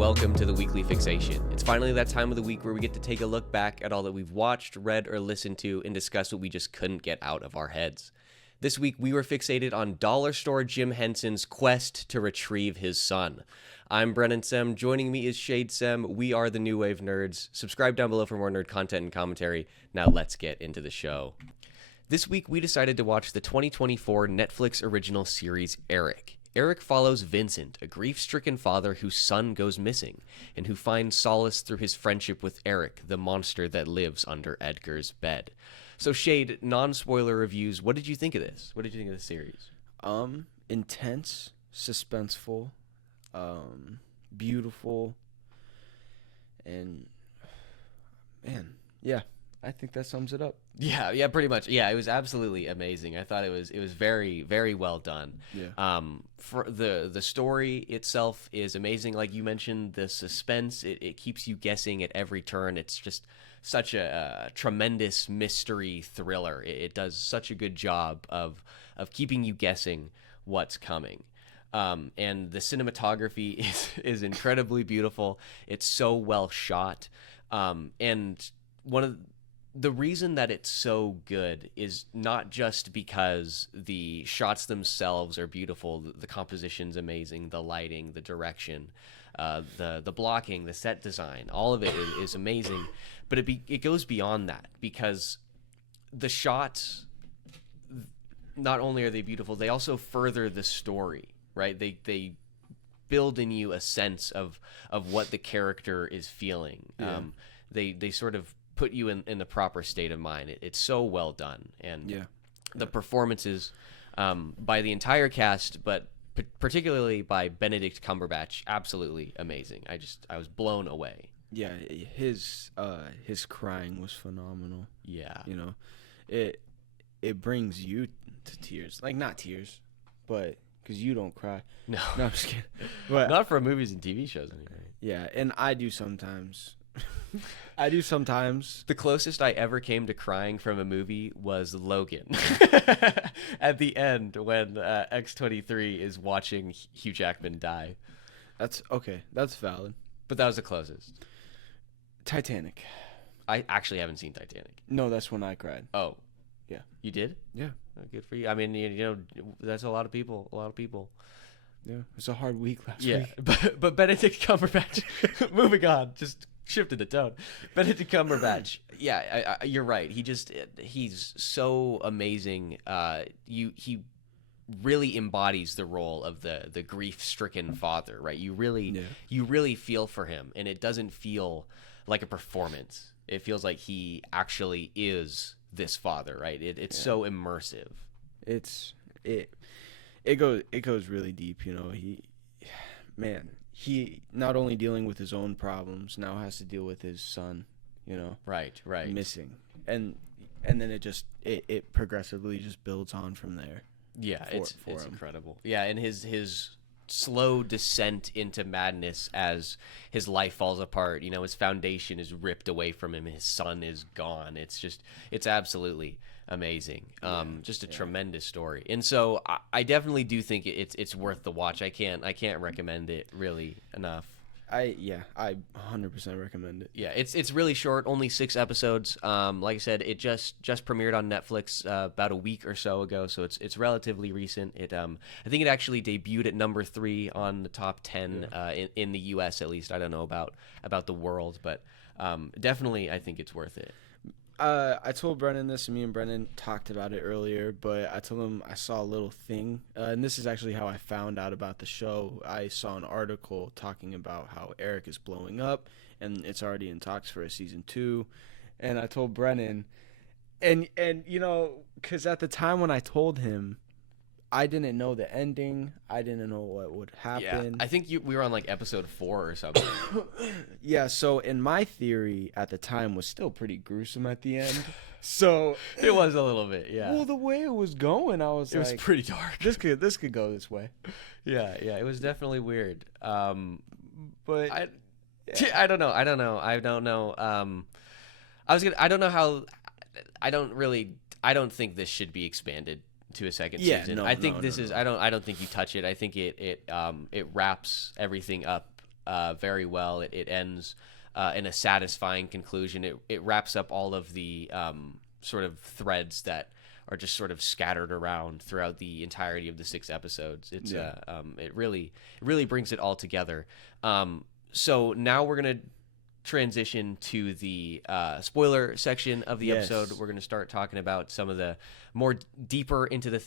welcome to the Weekly Fixation. It's finally that time of the week where we get to take a look back at all that we've watched, read, or listened to and discuss what we just couldn't get out of our heads. This week, we were fixated on dollar store Jim Henson's quest to retrieve his son. I'm Brennan Sem. Joining me is Shayde Sem. We are the New Wave Nerds. Subscribe down below for more nerd content and commentary. Now let's get into the show. This week, we decided to watch the 2024 Netflix original series Eric. Eric follows Vincent, a grief-stricken father whose son goes missing, and who finds solace through his friendship with Eric, the monster that lives under Edgar's bed. So, Shayde, non-spoiler reviews, what did you think of this? What did you think of the series? Intense, suspenseful, beautiful, and, man, yeah, I think that sums it up. Yeah, pretty much. Yeah, it was absolutely amazing. I thought it was very, very well done. Yeah. For the story itself is amazing. Like you mentioned, the suspense, it keeps you guessing at every turn. It's just such a tremendous mystery thriller. It does such a good job of keeping you guessing what's coming. And the cinematography is incredibly beautiful. It's so well shot. And the reason that it's so good is not just because the shots themselves are beautiful, the composition's amazing, the lighting, the direction, the blocking, the set design, all of it is amazing, but it goes beyond that, because the shots, not only are they beautiful, they also further the story, right? They build in you a sense of what the character is feeling. Yeah. They sort of put you in the proper state of mind. It's so well done, and the performances by the entire cast, but particularly by Benedict Cumberbatch, absolutely amazing. I was blown away. Yeah, his crying was phenomenal. Yeah, you know, it brings you to tears, like not tears, but because you don't cry. No, I'm just kidding. But not for movies and TV shows anyway. Yeah, and I do sometimes. The closest I ever came to crying from a movie was Logan. At the end, when X-23 is watching Hugh Jackman die. That's okay. That's valid. But that was the closest. Titanic. I actually haven't seen Titanic. No, that's when I cried. Oh. Yeah. You did? Yeah. Oh, good for you. I mean, you know, that's a lot of people. Yeah. It's a hard week last week. Yeah. But Benedict Cumberbatch, moving on, just shifted the tone. Benedict Cumberbatch, yeah, you're right. He's so amazing. He really embodies the role of the grief-stricken father, right? You really feel for him, and it doesn't feel like a performance. It feels like he actually is this father, right? It's so immersive. It goes really deep, you know. He not only dealing with his own problems, now has to deal with his son, you know. Right. Missing. And then it progressively just builds on from there. Yeah, it's incredible. Yeah, and his slow descent into madness as his life falls apart, you know, his foundation is ripped away from him, his son is gone. It's absolutely amazing. Just a tremendous story. And so I definitely do think it's worth the watch. I can't recommend it really enough. I 100% recommend it. Yeah, it's really short, only 6 episodes. Like I said, it just premiered on Netflix about a week or so ago, so it's relatively recent. I think it actually debuted at number 3 on the top 10 in the U.S. at least. I don't know about the world, but definitely I think it's worth it. I told Brennan this, and me and Brennan talked about it earlier, but I told him I saw a little thing, and this is actually how I found out about the show. I saw an article talking about how Eric is blowing up, and it's already in talks for a season 2, and I told Brennan, and you know, because at the time when I told him, I didn't know the ending. I didn't know what would happen. Yeah, I think we were on like episode 4 or something. Yeah, so in my theory at the time was still pretty gruesome at the end. So it was a little bit, yeah. Well, the way it was going, it was pretty dark. This could go this way. Yeah, it was definitely weird. But I don't know. I don't know. I don't think this should be expanded to a second season. I think I don't think you touch it. I think it wraps everything up very well. It ends in a satisfying conclusion. It wraps up all of the sort of threads that are just sort of scattered around throughout the entirety of the 6 episodes. It's it really brings it all together. So now we're gonna transition to the spoiler section of the episode. We're gonna start talking about some of the more deeper into the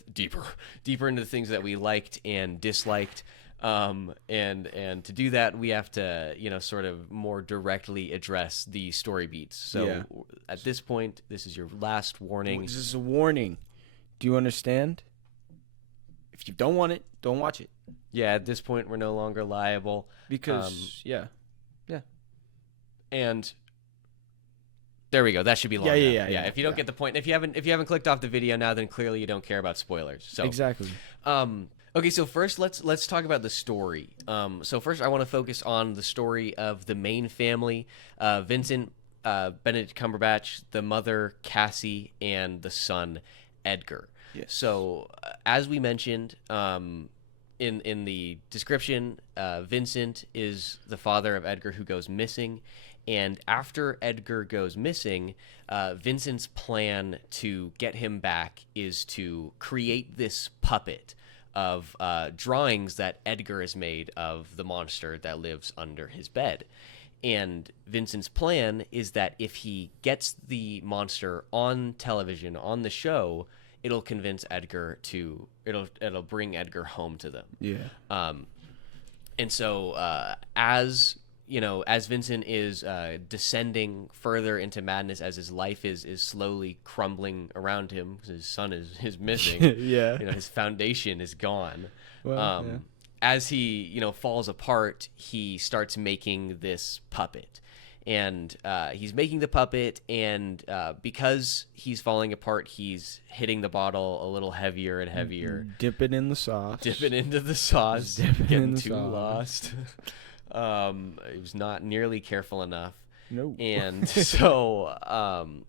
things that we liked and disliked. And to do that, we have to, sort of more directly address the story beats. So at this point, this is your last warning. This is a warning. Do you understand? If you don't want it, don't watch it. Yeah, at this point, we're no longer liable. Because, yeah. And there we go. That should be long enough. Yeah. If you don't get the point, if you haven't clicked off the video now, then clearly you don't care about spoilers. So exactly. Okay, so first let's talk about the story. So first I want to focus on the story of the main family, Vincent, Benedict Cumberbatch, the mother Cassie, and the son Edgar. Yes. So as we mentioned in the description, Vincent is the father of Edgar who goes missing, and after Edgar goes missing, Vincent's plan to get him back is to create this puppet of drawings that Edgar has made of the monster that lives under his bed. And Vincent's plan is that if he gets the monster on television, on the show, it'll convince Edgar to, it'll bring Edgar home to them. Yeah. And so as Vincent is descending further into madness, as his life is slowly crumbling around him, because his son is missing. Yeah. His foundation is gone. Well, As he falls apart, he starts making this puppet, and he's making the puppet, and because he's falling apart, he's hitting the bottle a little heavier and heavier. Dipping in the sauce. Dipping into the sauce. Getting too lost. He was not nearly careful enough. No. And so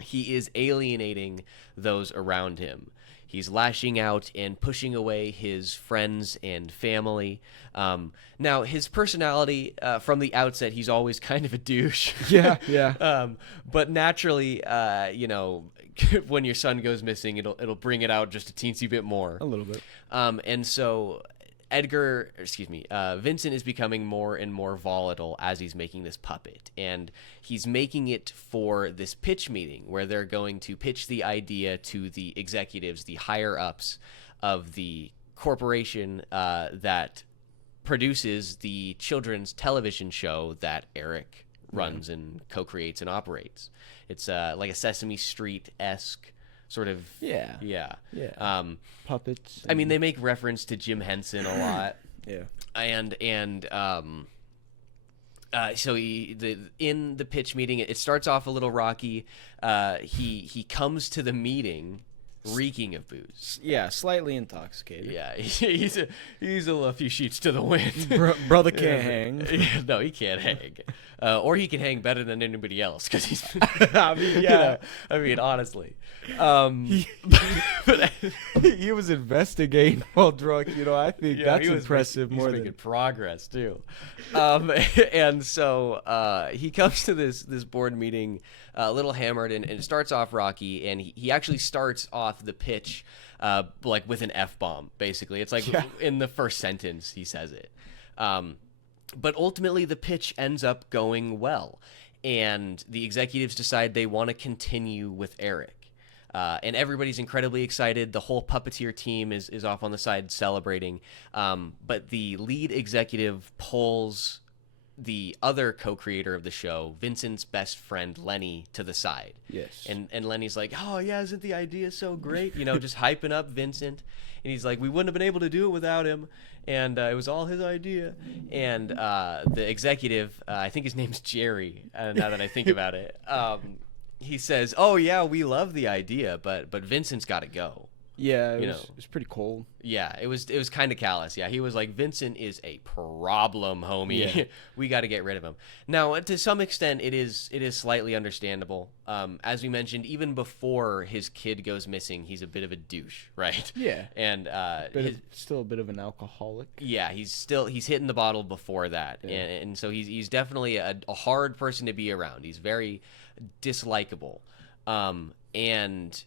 he is alienating those around him. He's lashing out and pushing away his friends and family. Now, his personality, from the outset, he's always kind of a douche. Yeah. But naturally, when your son goes missing, it'll bring it out just a teensy bit more. A little bit. And so Vincent is becoming more and more volatile as he's making this puppet, and he's making it for this pitch meeting where they're going to pitch the idea to the executives, the higher ups of the corporation that produces the children's television show that Eric runs and co-creates and operates. It's like a Sesame Street-esque sort of puppets. I mean, they make reference to Jim Henson a lot. So in the pitch meeting, it starts off a little rocky. He comes to the meeting reeking of booze. Yeah, slightly intoxicated. Yeah, he's a few sheets to the wind. Brother can't hang. Yeah, no, he can't hang. Or he can hang better than anybody else because he's. I mean, honestly, but he was investigating while drunk. I think that's impressive. He's making progress too. And so he comes to this board meeting a little hammered, and it starts off rocky, and he actually starts off the pitch like with an F-bomb. Basically, it's like in the first sentence he says it. But ultimately, the pitch ends up going well, and the executives decide they want to continue with Eric. And everybody's incredibly excited. The whole puppeteer team is off on the side celebrating. But the lead executive pulls the other co-creator of the show, Vincent's best friend, Lennie, to the side. Yes. And Lennie's like, oh, yeah, isn't the idea so great? Just hyping up Vincent. And he's like, we wouldn't have been able to do it without him. And it was all his idea. And the executive, I think his name's Jerry, now that I think about it, he says, oh, yeah, we love the idea, but Vincent's got to go. Yeah, You it know. was pretty cold. Yeah, it was kind of callous. Yeah, he was like, Vincent is a problem, homie. Yeah. We got to get rid of him. Now, to some extent, it is slightly understandable. As we mentioned, even before his kid goes missing, he's a bit of a douche, right? Yeah. And Still a bit of an alcoholic. yeah, he's hitting the bottle before that, Yeah. and so he's definitely a hard person to be around. He's very dislikable, but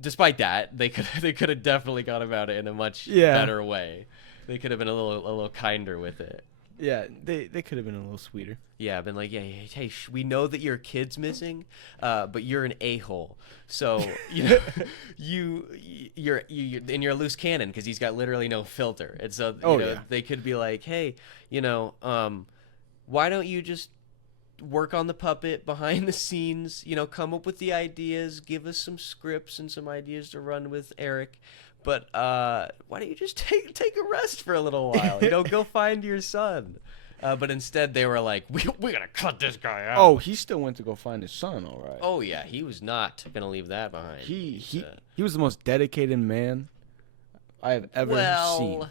despite that, they could have definitely gone about it in a much better way. They could have been a little kinder with it. Yeah, they could have been a little sweeter. Yeah, been like, yeah, hey, we know that your kid's missing, but you're an a-hole. So you're a loose cannon because he's got literally no filter. And so they could be like, hey, why don't you just work on the puppet behind the scenes, come up with the ideas, give us some scripts and some ideas to run with Eric. But why don't you just take a rest for a little while? Go find your son. But instead they were like, we gotta cut this guy out. Oh, he still went to go find his son, all right. Oh yeah, he was not gonna leave that behind. He was the most dedicated man I have ever seen.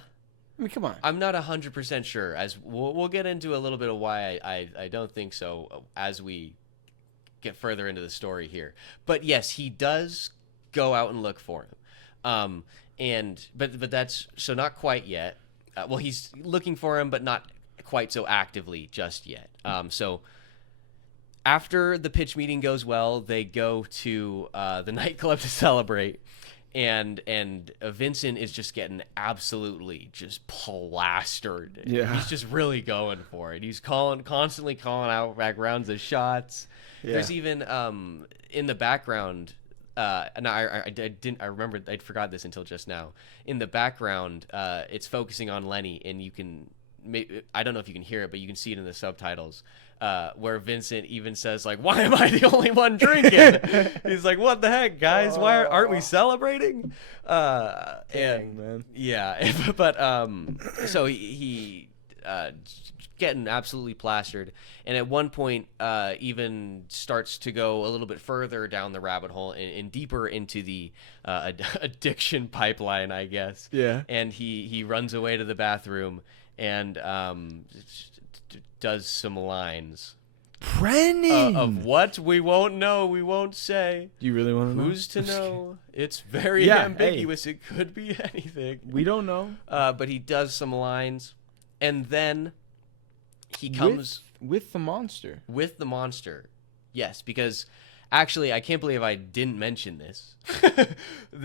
I mean, come on. I'm not 100% sure. As we'll get into a little bit of why I don't think so as we get further into the story here. But yes, he does go out and look for him. But that's so not quite yet. Well, he's looking for him, but not quite so actively just yet. So after the pitch meeting goes well, they go to the nightclub to celebrate. And Vincent is just getting absolutely just plastered. Yeah. He's just really going for it. He's constantly calling out back rounds of shots. Yeah. There's even in the background, and I remembered, I forgot this until just now. In the background, it's focusing on Lennie, and you can, I don't know if you can hear it, but you can see it in the subtitles. Where Vincent even says, like, why am I the only one drinking? He's like, what the heck, guys? Why aren't we celebrating? Dang, man. Yeah, but so he getting absolutely plastered, and at one point even starts to go a little bit further down the rabbit hole and deeper into the addiction pipeline, I guess. Yeah. And he runs away to the bathroom and does some lines. Brennan! Of what? We won't know. We won't say. Do you really want to know? Who's to know? It's very ambiguous. Hey. It could be anything. We don't know. But he does some lines, and then he comes... With the monster. With the monster. Yes, because... Actually, I can't believe I didn't mention this.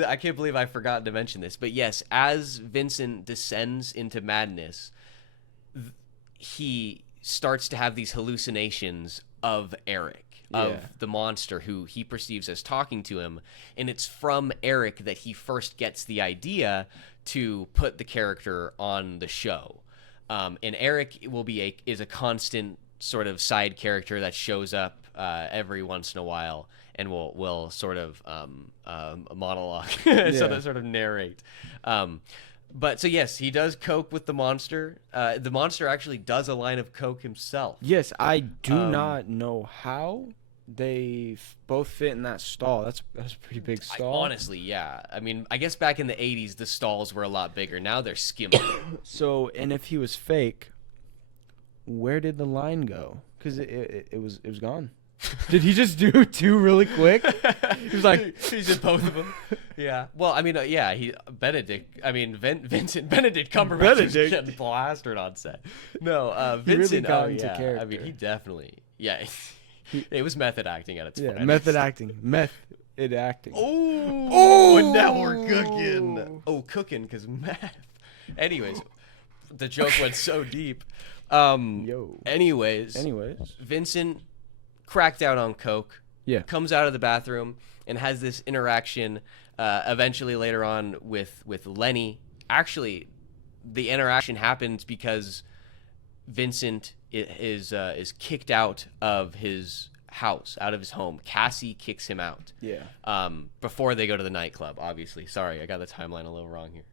I can't believe I forgot to mention this. But yes, as Vincent descends into madness, he starts to have these hallucinations of Eric, of the monster who he perceives as talking to him. And it's from Eric that he first gets the idea to put the character on the show. And Eric is a constant sort of side character that shows up every once in a while and will sort of monologue, sort of narrate. But so yes, he does coke with the monster. The monster actually does a line of coke himself. Yes, I do not know how they both fit in that stall. That's a pretty big stall. Honestly, yeah. I mean, I guess back in the 80s, the stalls were a lot bigger. Now they're skimming. So, and if he was fake, where did the line go? Because it was gone. Did he just do two really quick? He was like, he did both of them. Yeah. Well, I mean, Benedict Cumberbatch is getting plastered on set. No, Vincent really got into character. I mean, he definitely, it was method acting at its finest. Method acting. Oh, now we're cooking. Oh, cooking because meth. Anyways, the joke went so deep. Anyways, Vincent cracked out on coke. Yeah. Comes out of the bathroom and has this interaction. Eventually, later on, with Lennie. Actually, the interaction happens because Vincent is kicked out of his house, out of his home. Cassie kicks him out. Yeah. Before they go to the nightclub, obviously. Sorry, I got the timeline a little wrong here.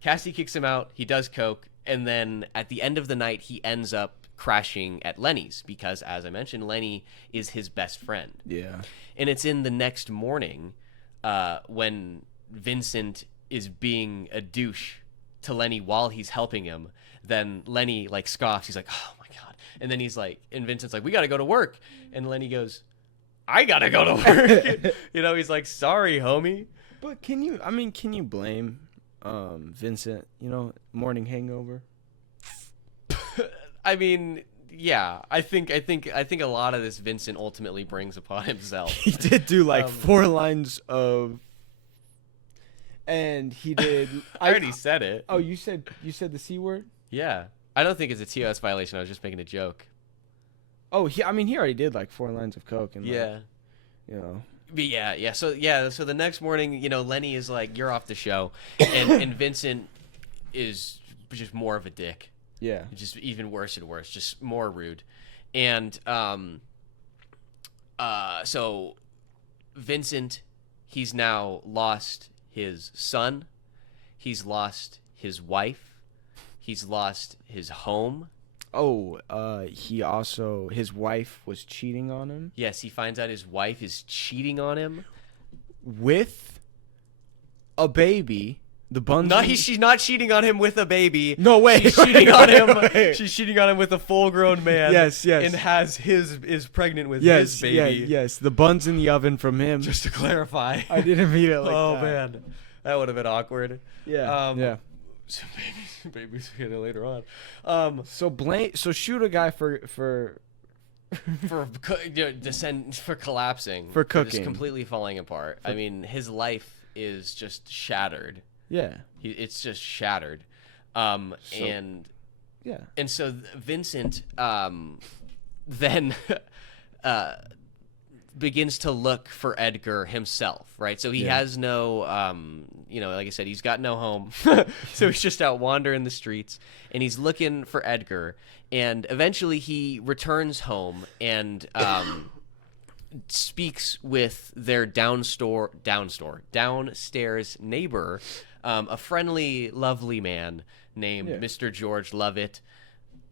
Cassie kicks him out. He does coke. And then at the end of the night, he ends up crashing at Lennie's because, as I mentioned, Lennie is his best friend. Yeah. And it's in the next morning when Vincent is being a douche to Lennie while he's helping him, then Lennie like scoffs. He's like, oh my God. And then he's like, and Vincent's like, we got to go to work. And Lennie goes, I got to go to work. He's like, sorry, homie. But can you blame Vincent, morning hangover? I mean, yeah, I think a lot of this Vincent ultimately brings upon himself. He did do like 4 lines of, and he did. I already said it. Oh, you said the C word? Yeah, I don't think it's a TOS violation. I was just making a joke. Oh, he already did like 4 lines of coke and yeah, But yeah. So the next morning, Lennie is like, you're off the show, and Vincent is just more of a dick. Yeah. Just even worse and worse, just more rude. And so Vincent, he's now lost his son. He's lost his wife. He's lost his home. Oh, his wife was cheating on him? Yes, he finds out his wife is cheating on him. With a baby. The buns. No, she's not cheating on him with a baby. No way. She's cheating on him. She's cheating on him with a full-grown man. Yes. And is pregnant with his baby. Yes. The bun's in the oven from him. Just to clarify. I didn't mean it like that. Oh man, that would have been awkward. Yeah. Yeah. So baby's gonna later on. So shoot a guy for collapsing. For cooking. Just completely falling apart. I mean, his life is just shattered. Yeah. It's just shattered. And so Vincent then begins to look for Edgar himself, right? So he has no, like I said, he's got no home. So he's just out wandering the streets, and he's looking for Edgar. And eventually he returns home and speaks with their downstairs neighbor, a friendly, lovely man named Mr. George Lovett.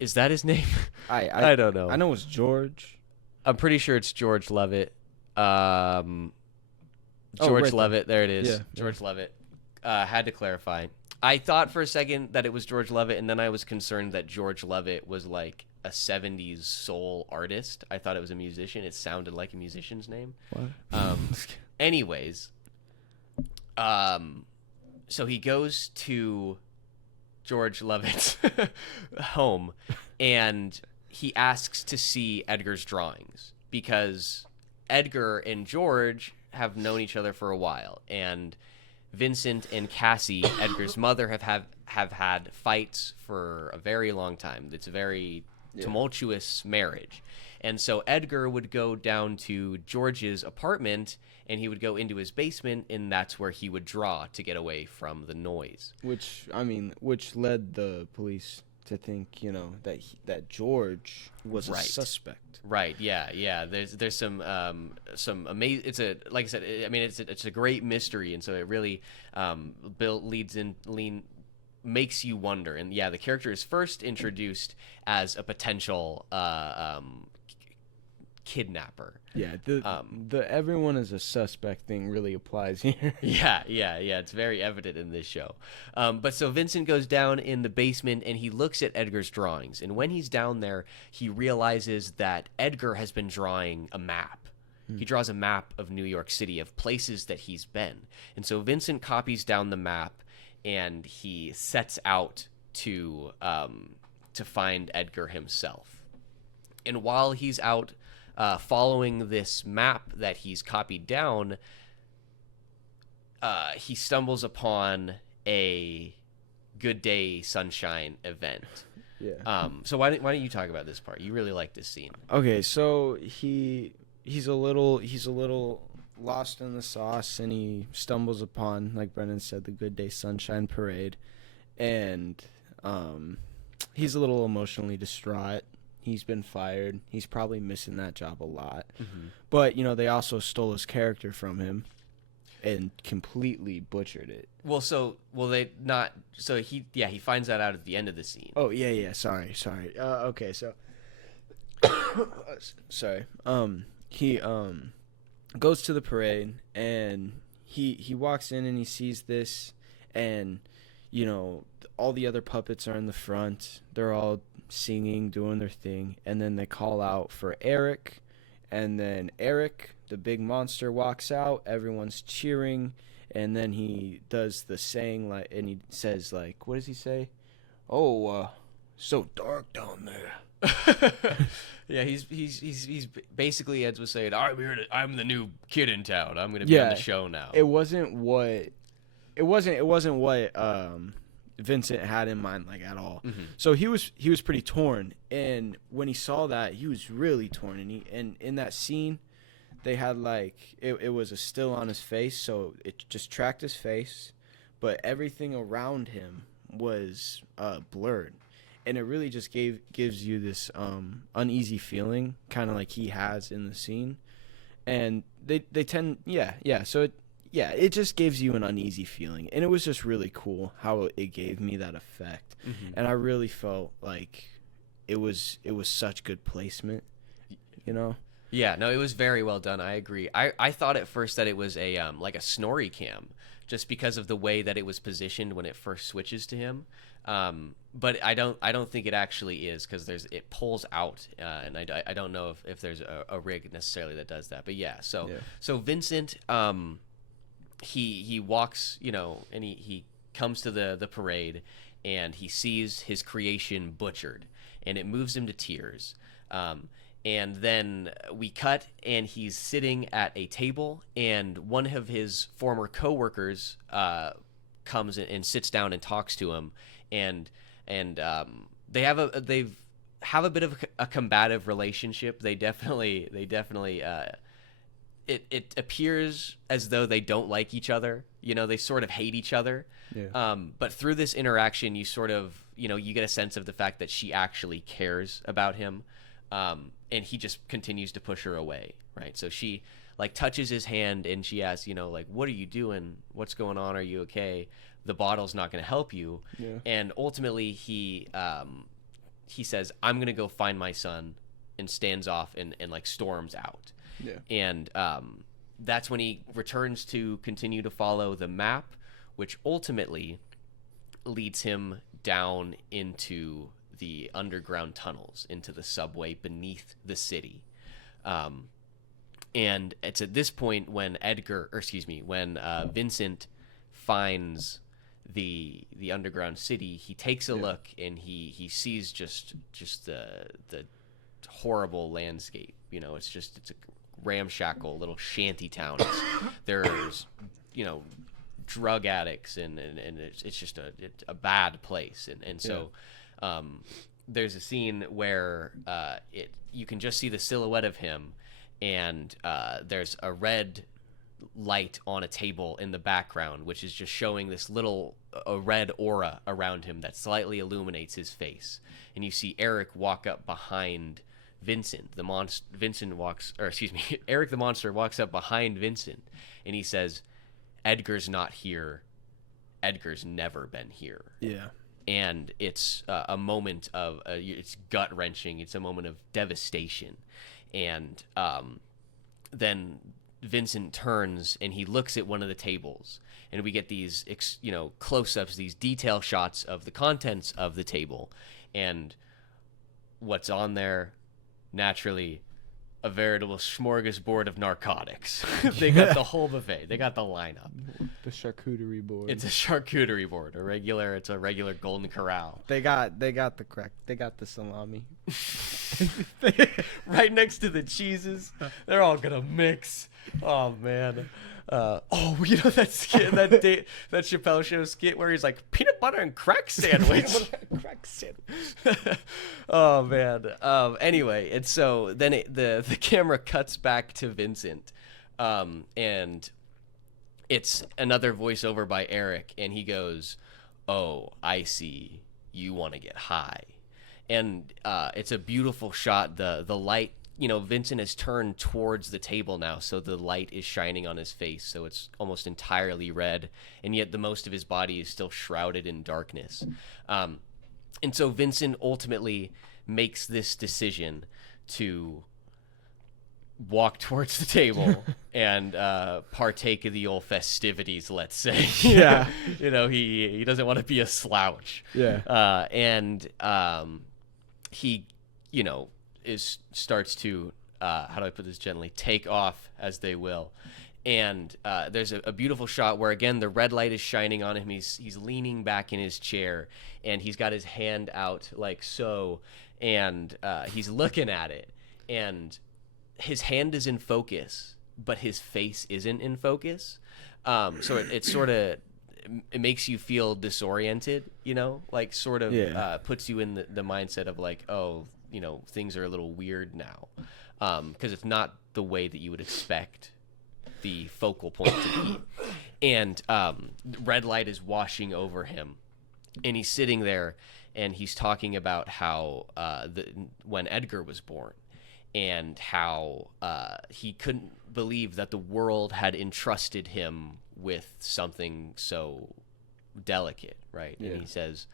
Is that his name? I don't know. I know it's George. I'm pretty sure it's George Lovett. George Lovett. There it is. Yeah, George Lovett. Had to clarify. I thought for a second that it was George Lovett, and then I was concerned that George Lovett was like a 70s soul artist. I thought it was a musician. It sounded like a musician's name. What? Anyways, so he goes to George Lovett's home, and he asks to see Edgar's drawings because Edgar and George have known each other for a while, and Vincent and Cassie, Edgar's mother, have had fights for a very long time. It's a very tumultuous marriage. And so Edgar would go down to George's apartment, and he would go into his basement, and that's where he would draw to get away from the noise. Which led the police to think, that George was a suspect. Right. Yeah. There's some amazing. It's a, like I said, it's a great mystery, and so it really makes you wonder. And yeah, the character is first introduced as a potential kidnapper. Yeah, the everyone is a suspect thing really applies here. Yeah, it's very evident in this show. But so Vincent goes down in the basement and he looks at Edgar's drawings. And when he's down there, he realizes that Edgar has been drawing a map. He draws a map of New York City, of places that he's been. And so Vincent copies down the map and he sets out to find Edgar himself. And while he's out following this map that he's copied down, he stumbles upon a Good Day Sunshine event. Yeah. So why don't you talk about this part? You really like this scene. Okay, so he's a little lost in the sauce, and he stumbles upon, like Brennan said, the Good Day Sunshine Parade, and he's a little emotionally distraught. He's been fired. He's probably missing that job a lot. Mm-hmm. But, they also stole his character from him and completely butchered it. He finds that out at the end of the scene. Oh, yeah. Sorry. Okay, so sorry. He goes to the parade and he walks in and he sees this, and all the other puppets are in the front. They're all singing, doing their thing, and then they call out for Eric, and then Eric, the big monster, walks out. Everyone's cheering, and then he does the saying, like, and he says, like, what does he say? Oh, so dark down there. Yeah, he's basically, Ed was saying, I'm the new kid in town. I'm gonna be on the show now. It wasn't what Vincent had in mind, like, at all. Mm-hmm. So he was pretty torn, and when he saw that, he was really torn. And in that scene, they had, like, it was a still on his face, so it just tracked his face, but everything around him was blurred, and it really just gives you this uneasy feeling, kind of like he has in the scene. And they tend, so it just gives you an uneasy feeling, and it was just really cool how it gave me that effect. Mm-hmm. And I really felt like it was such good placement, Yeah, no, it was very well done. I agree. I thought at first that it was a like a Snorri cam, just because of the way that it was positioned when it first switches to him. But I don't think it actually is, because it pulls out, and I don't know if there's a rig necessarily that does that. But yeah, so Vincent, he walks, and he comes to the parade, and he sees his creation butchered, and it moves him to tears. And then we cut, and he's sitting at a table, and one of his former coworkers comes and sits down and talks to him, and they have a bit of a combative relationship. They definitely it appears as though they don't like each other. They sort of hate each other. Yeah. But through this interaction, you sort of, you get a sense of the fact that she actually cares about him. And he just continues to push her away, right? So she, like, touches his hand, and she asks, like, what are you doing? What's going on? Are you okay? The bottle's not going to help you. Yeah. And ultimately, he says, I'm going to go find my son, and stands off and like storms out. Yeah. And that's when he returns to continue to follow the map, which ultimately leads him down into the underground tunnels, into the subway beneath the city. And it's at this point when Vincent finds the underground city, he takes a look, and he sees just the horrible landscape. It's a ramshackle little shanty town. There's drug addicts, and it's just a bad place. And so there's a scene where you can just see the silhouette of him, and there's a red light on a table in the background, which is just showing this a red aura around him that slightly illuminates his face. And you see Eric walk up behind Vincent. Eric the monster walks up behind Vincent, and he says, "Edgar's not here. Edgar's never been here." Yeah. And it's a moment of it's gut wrenching. It's a moment of devastation, and then Vincent turns and he looks at one of the tables, and we get these close-ups, these detail shots of the contents of the table, and what's on there, naturally, a veritable smorgasbord of narcotics. They got the whole buffet. They got the lineup. The charcuterie board. It's a charcuterie board. It's a regular Golden Corral. They got the crack. They got the salami. Right next to the cheeses. They're all gonna mix. Oh man. That skit, that Chappelle Show skit where he's like, peanut butter and crack sandwich. Crack sandwich. Oh man. Anyway, and so then the camera cuts back to Vincent, and it's another voiceover by Eric, and he goes, "Oh, I see. You want to get high," and it's a beautiful shot. The light. Vincent has turned towards the table now, so the light is shining on his face, so it's almost entirely red, and yet the most of his body is still shrouded in darkness. And so Vincent ultimately makes this decision to walk towards the table and partake of the old festivities, let's say. Yeah. He doesn't want to be a slouch. Yeah. And he, starts to, how do I put this gently, take off as they will. And there's a beautiful shot where, again, the red light is shining on him. He's leaning back in his chair, and he's got his hand out like so, and he's looking at it. And his hand is in focus, but his face isn't in focus. So it sort of it makes you feel disoriented, like sort of puts you in the mindset of like, oh, things are a little weird now, because it's not the way that you would expect the focal point to be. And red light is washing over him, and he's sitting there, and he's talking about how when Edgar was born, and how he couldn't believe that the world had entrusted him with something so delicate, right? Yeah. And he says,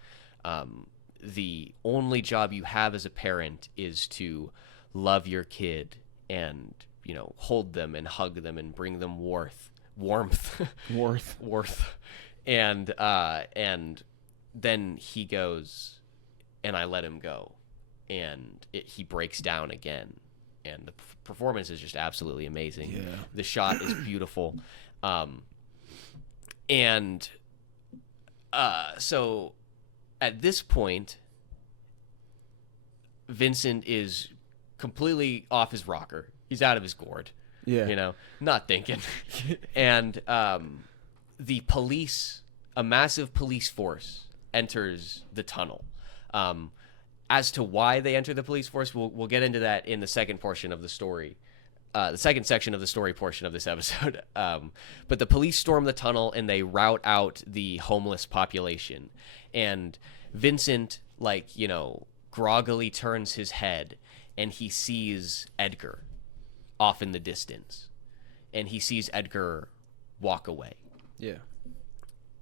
the only job you have as a parent is to love your kid and, hold them and hug them and bring them warmth. And then he goes, and I let him go. And he breaks down again. And the performance is just absolutely amazing. Yeah. The shot is beautiful. So at this point, Vincent is completely off his rocker. He's out of his gourd. Yeah. Not thinking. And the police, a massive police force, enters the tunnel. As to why they enter the police force, we'll get into that in the second portion of the story, the second section of the story portion of this episode. But the police storm the tunnel, and they rout out the homeless population. And Vincent, groggily turns his head, and he sees Edgar off in the distance. And he sees Edgar walk away. Yeah.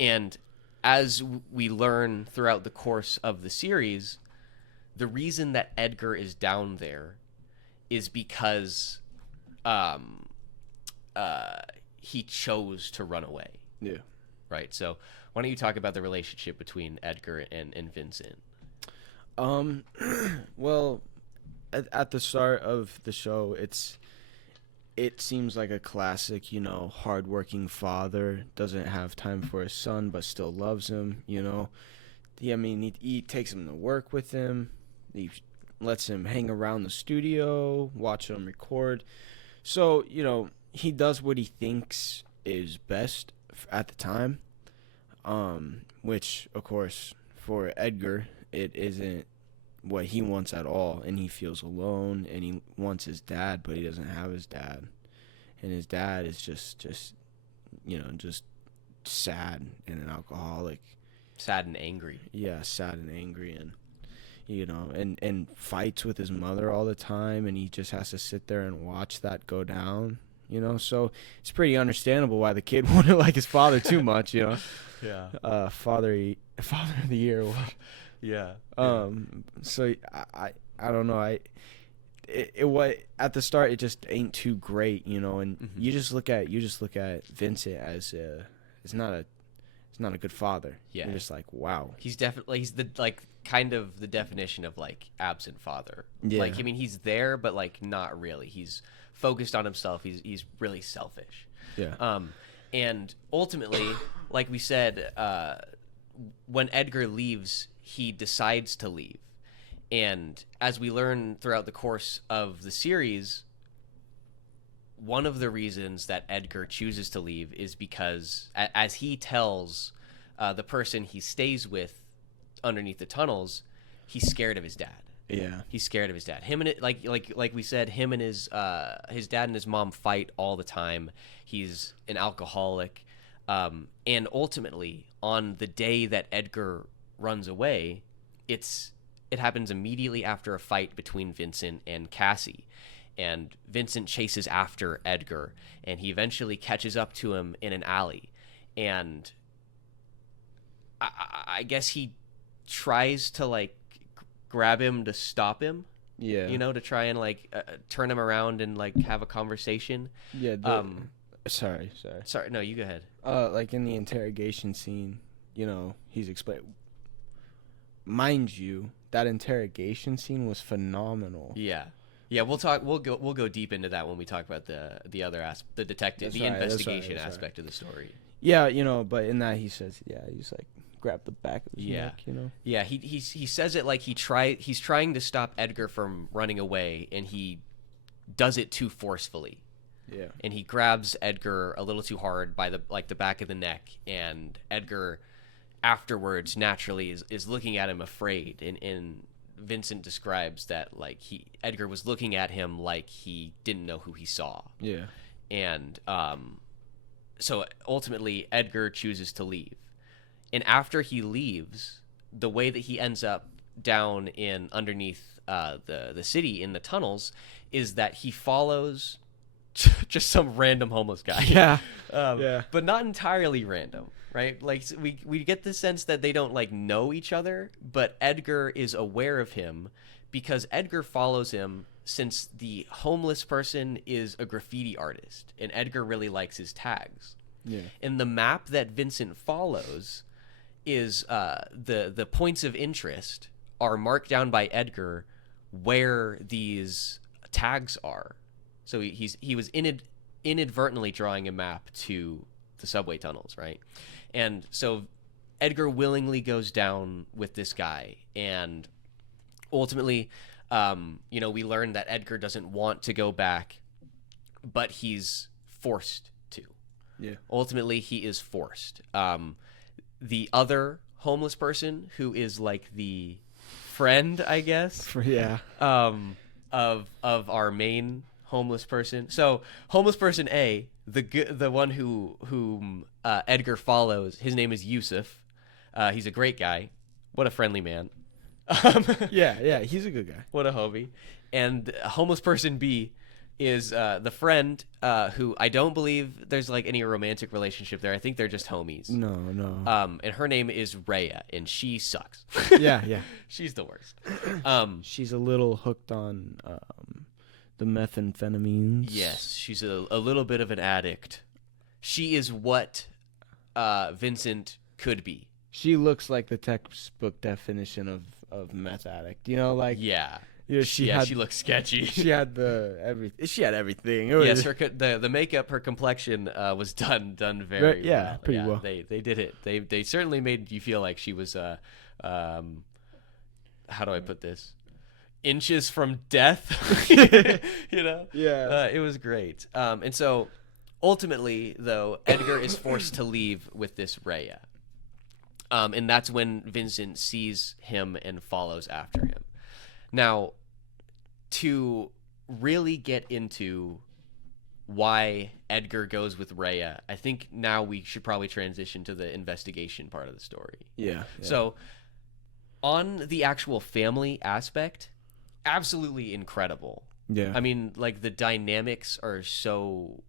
And as we learn throughout the course of the series, the reason that Edgar is down there is because he chose to run away. Yeah. Right. So why don't you talk about the relationship between Edgar and Vincent? Well, at the start of the show, it seems like a classic, hardworking father, doesn't have time for his son, but still loves him, he takes him to work with him. He lets him hang around the studio, watch him record. So, he does what he thinks is best at the time, which, of course, for Edgar, it isn't what he wants at all, and he feels alone, and he wants his dad, but he doesn't have his dad. And his dad is just sad and an alcoholic. Sad and angry. Yeah, sad and angry, and and fights with his mother all the time, and he just has to sit there and watch that go down, so it's pretty understandable why the kid wouldn't like his father too much, Yeah. Father of the year. Yeah. So I don't know. It at the start, it just ain't too great, and mm-hmm. you just look at Vincent as it's not a good father. Yeah. You're just like, wow. He's the kind of the definition of absent father. Yeah. He's there, but not really. He's focused on himself. He's really selfish. Yeah. And ultimately, like we said, when Edgar leaves, he decides to leave. And as we learn throughout the course of the series, one of the reasons that Edgar chooses to leave is because, as he tells the person he stays with underneath the tunnels, he's scared of his dad. Yeah, he's scared of his dad. Him and it, like we said, him and his dad and his mom fight all the time. He's an alcoholic, and ultimately, on the day that Edgar runs away, it happens immediately after a fight between Vincent and Cassie. And Vincent chases after Edgar, and he eventually catches up to him in an alley. And I guess he tries to grab him to stop him, Yeah. You know, to try and like turn him around and like have a conversation. Yeah. Sorry. Sorry, no, you go ahead. Like in the interrogation scene, you know, he's explaining. Mind you, that interrogation scene was phenomenal. Yeah. Yeah, we'll talk. We'll go deep into that when we talk about the other the detective, the investigation aspect of the story. Yeah, you know, but in that he says, he's like grab the back of his neck, you know. Yeah, he says it like he's trying to stop Edgar from running away, and he does it too forcefully. Yeah. And he grabs Edgar a little too hard by the back of the neck, and Edgar afterwards naturally is looking at him afraid, and Vincent describes that like Edgar was looking at him like he didn't know who he saw. Yeah. And so ultimately Edgar chooses to leave. And after he leaves, the way that he ends up down in underneath the city in the tunnels is that he follows just some random homeless guy. Yeah. But not entirely random, right? Like we get the sense that they don't like know each other, but Edgar is aware of him because Edgar follows him since the homeless person is a graffiti artist and Edgar really likes his tags. Yeah. And the map that Vincent follows is the points of interest are marked down by Edgar where these tags are. So he was inadvertently drawing a map to the subway tunnels, right? And so Edgar willingly goes down with this guy, and ultimately, we learn that Edgar doesn't want to go back, but he's forced to. Yeah. Ultimately, he is forced. The other homeless person, who is like the friend, I guess, of our main homeless person. So homeless person A, the one whom Edgar follows, his name is Yusuf. He's a great guy. What a friendly man. Yeah, he's a good guy. What a homie. And homeless person B is the friend who I don't believe there's like any romantic relationship there. I think they're just homies. No. And her name is Rhea, and she sucks. Yeah. She's the worst. She's a little hooked on the methamphetamines. Yes, she's a little bit of an addict. She is what Vincent could be. She looks like the textbook definition of meth addict. You know, like she looks sketchy. She had everything. Yes, the makeup, her complexion was done very well. Pretty well. They did it. They certainly made you feel like she was how do I put this? Inches from death. You know? Yeah. It was great. And so ultimately, though, Edgar is forced to leave with this Rhea. And that's when Vincent sees him and follows after him. Now, to really get into why Edgar goes with Rhea, I think now we should probably transition to the investigation part of the story. Yeah. So, on the actual family aspect, absolutely incredible. Yeah. I mean, like, the dynamics are so...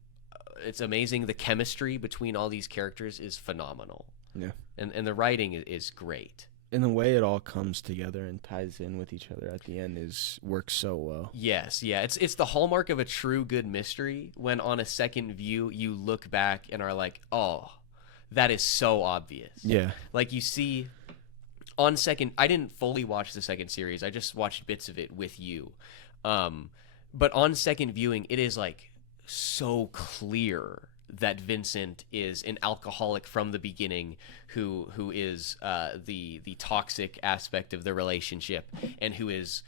it's amazing. The chemistry between all these characters is phenomenal. Yeah. And the writing is great. And the way it all comes together and ties in with each other at the end works so well. Yes, yeah. It's the hallmark of a true good mystery when on a second view you look back and are like, oh, that is so obvious. Yeah. Like you see on second, I didn't fully watch the second series. I just watched bits of it with you. But on second viewing, it is like so clear that Vincent is an alcoholic from the beginning who is the toxic aspect of the relationship and who is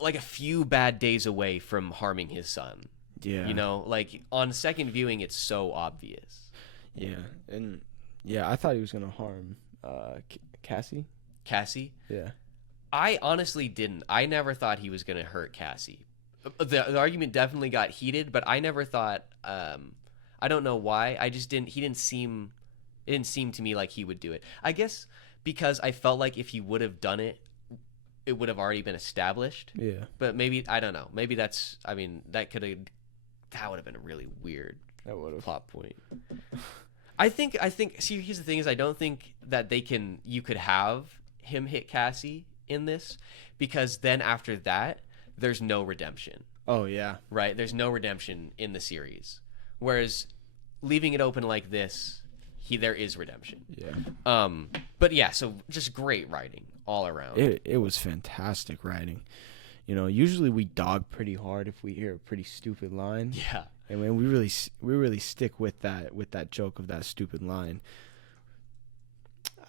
like a few bad days away from harming his son. Yeah. You know, like on second viewing, it's so obvious. Yeah. And yeah, I thought he was going to harm Cassie. Cassie? Yeah. I honestly didn't. I never thought he was going to hurt Cassie. The argument definitely got heated, but I never thought. I don't know why. I just didn't. It didn't seem to me like he would do it. I guess because I felt like if he would have done it, it would have already been established. Yeah. But maybe I don't know. Maybe that's. I mean, that would have been a really weird plot point. I think. See, here's the thing: is I don't think that you could have him hit Cassie in this, because then after that, there's no redemption. Oh yeah. Right? There's no redemption in the series. Whereas leaving it open like this, there is redemption. Yeah. But yeah, so just great writing all around. It was fantastic writing. You know, usually we dog pretty hard if we hear a pretty stupid line. Yeah. And when we really stick with that joke of that stupid line.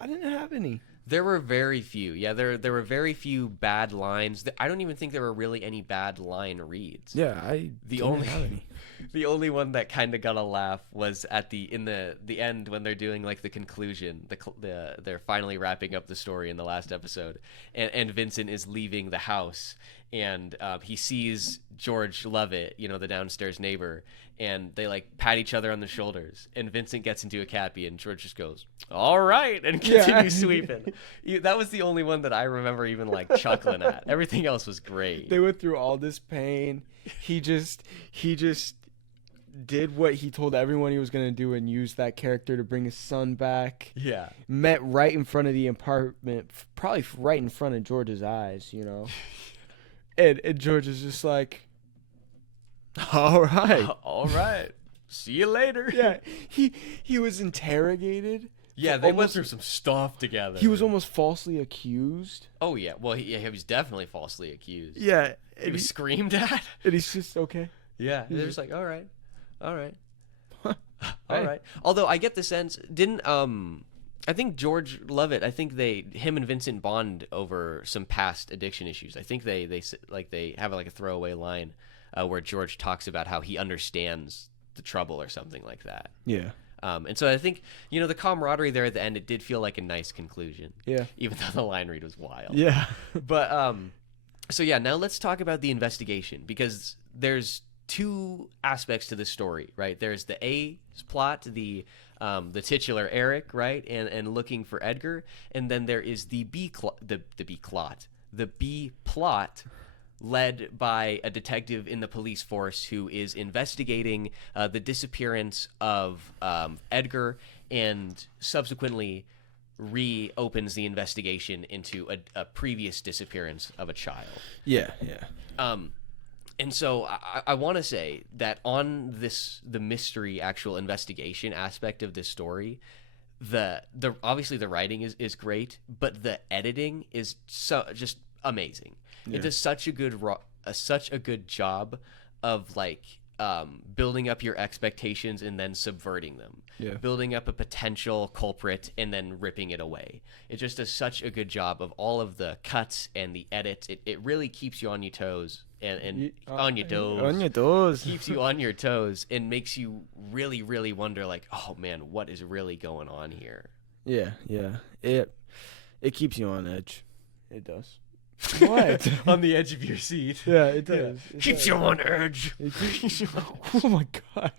I didn't have any. There were very few. Yeah, there were very few bad lines. I don't even think there were really any bad line reads. Yeah, didn't have any. The only one that kind of got a laugh was at the end when they're doing like the conclusion. They're finally wrapping up the story in the last episode, and Vincent is leaving the house, and he sees George Lovett, you know, the downstairs neighbor, and they like pat each other on the shoulders, and Vincent gets into a cappy, and George just goes, "All right," and continues sweeping. That was the only one that I remember even like chuckling at. Everything else was great. They went through all this pain. He just did what he told everyone he was going to do and used that character to bring his son back. Yeah. Met right in front of the apartment, probably right in front of George's eyes, you know. and George is just like, all right. All right. See you later. Yeah. He was interrogated. Yeah, they went through some stuff together. He was almost falsely accused. Oh, yeah. Well, he was definitely falsely accused. Yeah. He was screamed at. And he's just, okay. Yeah. They're just like, all right. All right. Huh. All right. Although I get the sense, I think George Lovett, I think him and Vincent bond over some past addiction issues. I think they have like a throwaway line where George talks about how he understands the trouble or something like that. Yeah. And so I think, you know, the camaraderie there at the end, it did feel like a nice conclusion. Yeah. Even though the line read was wild. Yeah. But, so yeah, now let's talk about the investigation, because there's two aspects to the story, right? There's the A plot, the titular Eric, right? And looking for Edgar. And then there is the B plot led by a detective in the police force who is investigating the disappearance of Edgar, and subsequently reopens the investigation into a previous disappearance of a child. Yeah, yeah. And so I want to say that on the mystery actual investigation aspect of this story, the obviously the writing is great, but the editing is just amazing. Yeah. It does such a good job of like building up your expectations and then subverting them. Yeah. Building up a potential culprit and then ripping it away. It just does such a good job of all of the cuts and the edits. It really keeps you on your toes and on your toes. On your toes. Keeps you on your toes and makes you really, really wonder, like, oh man, what is really going on here? Yeah, yeah. It keeps you on edge. It does. What? On the edge of your seat. Yeah, it does. Yeah. Keeps you on edge. Oh my god.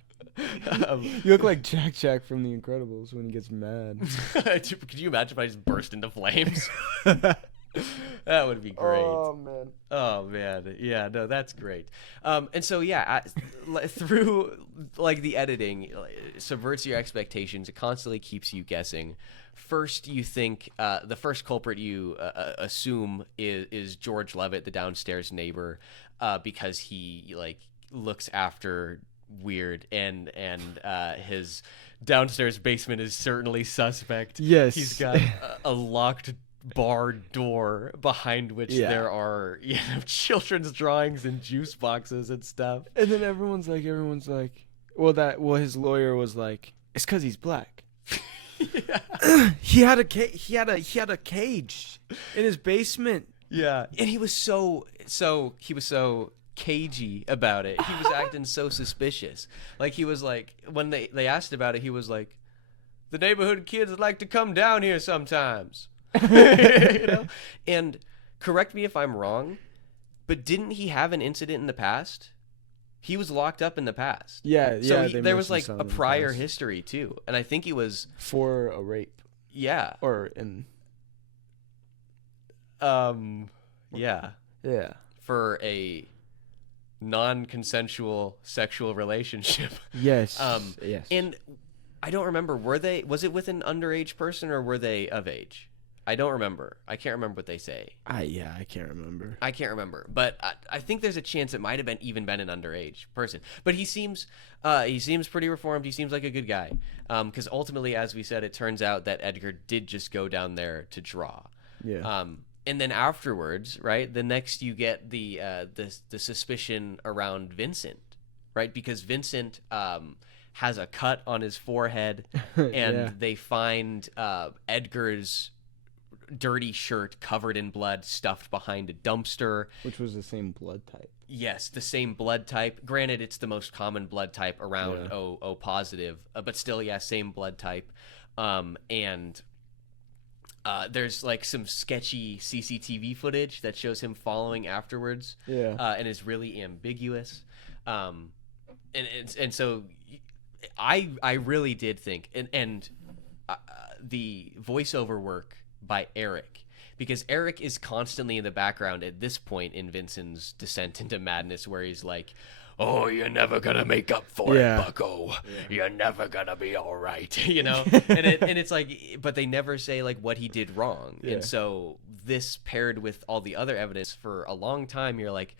You look like Jack from The Incredibles when he gets mad. Could you imagine if I just burst into flames? That would be great. Oh man. Yeah, no, that's great. And so yeah, through like the editing, it subverts your expectations. It constantly keeps you guessing. First, you think the first culprit you assume is George Lovett, the downstairs neighbor, because he like looks after Weird, and his downstairs basement is certainly suspect. Yes, he's got a locked bar door behind which there are children's drawings and juice boxes and stuff. And then everyone's like, his lawyer was like, it's because he's black. Yeah. he had a cage in his basement. Yeah, and he was so cagey about it. He was acting so suspicious. Like he was like, when they asked about it, he was like, the neighborhood kids like to come down here sometimes. You know? And correct me if I'm wrong, but didn't he have an incident in the past? He was locked up in the past. Yeah, so there was like a prior history too, and I think he was for a rape. Yeah. Or in. Yeah. Yeah. For a non-consensual sexual relationship. Yes. Yes. And I don't remember. Was it with an underage person or were they of age? I don't remember. I can't remember what they say. I can't remember. I can't remember, but I think there's a chance it might have been an underage person. But he seems pretty reformed. He seems like a good guy. Because ultimately, as we said, it turns out that Edgar did just go down there to draw. Yeah. And then afterwards, right? The next you get the suspicion around Vincent, right? Because Vincent has a cut on his forehead, and they find Edgar's dirty shirt covered in blood stuffed behind a dumpster, which was the same blood type. Yes, the same blood type. Granted, it's the most common blood type around O positive, but still, yeah, same blood type. And there's like some sketchy CCTV footage that shows him following afterwards, and is really ambiguous. And so I really did think, and the voiceover work by Eric, because Eric is constantly in the background at this point in Vincent's descent into madness, where he's like, "Oh, you're never gonna make up for it, bucko. You're never gonna be all right," you know. and it's like, but they never say like what he did wrong, and so this paired with all the other evidence for a long time, you're like,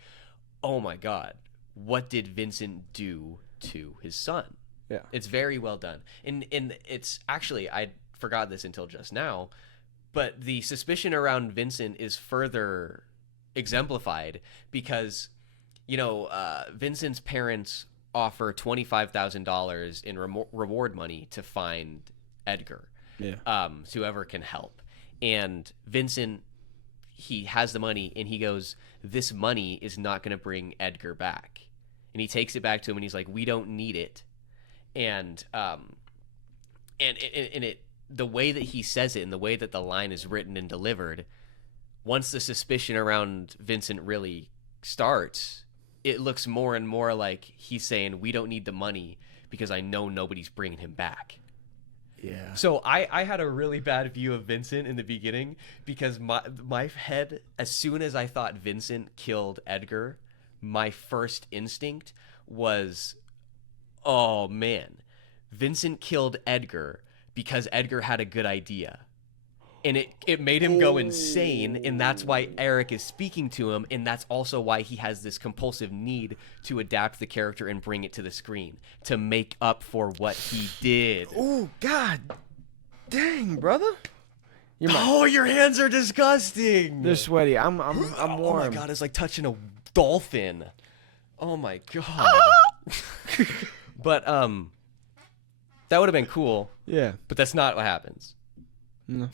"Oh my God, what did Vincent do to his son?" Yeah, it's very well done, and it's actually, I forgot this until just now, but the suspicion around Vincent is further exemplified because, you know, Vincent's parents offer $25,000 in reward money to find Edgar, whoever can help. And Vincent, he has the money, and he goes, "This money is not going to bring Edgar back." And he takes it back to him, and he's like, "We don't need it." And it, the way that he says it and the way that the line is written and delivered, once the suspicion around Vincent really starts, it looks more and more like he's saying, "We don't need the money because I know nobody's bringing him back." Yeah. So I had a really bad view of Vincent in the beginning, because my head, as soon as I thought Vincent killed Edgar, my first instinct was, oh man, Vincent killed Edgar because Edgar had a good idea. And it made him go insane, and that's why Eric is speaking to him, and that's also why he has this compulsive need to adapt the character and bring it to the screen to make up for what he did. Oh, God dang, brother. Your hands are disgusting. They're sweaty. I'm warm. Oh my God, it's like touching a dolphin. Oh my God. But that would have been cool. Yeah. But that's not what happens. No.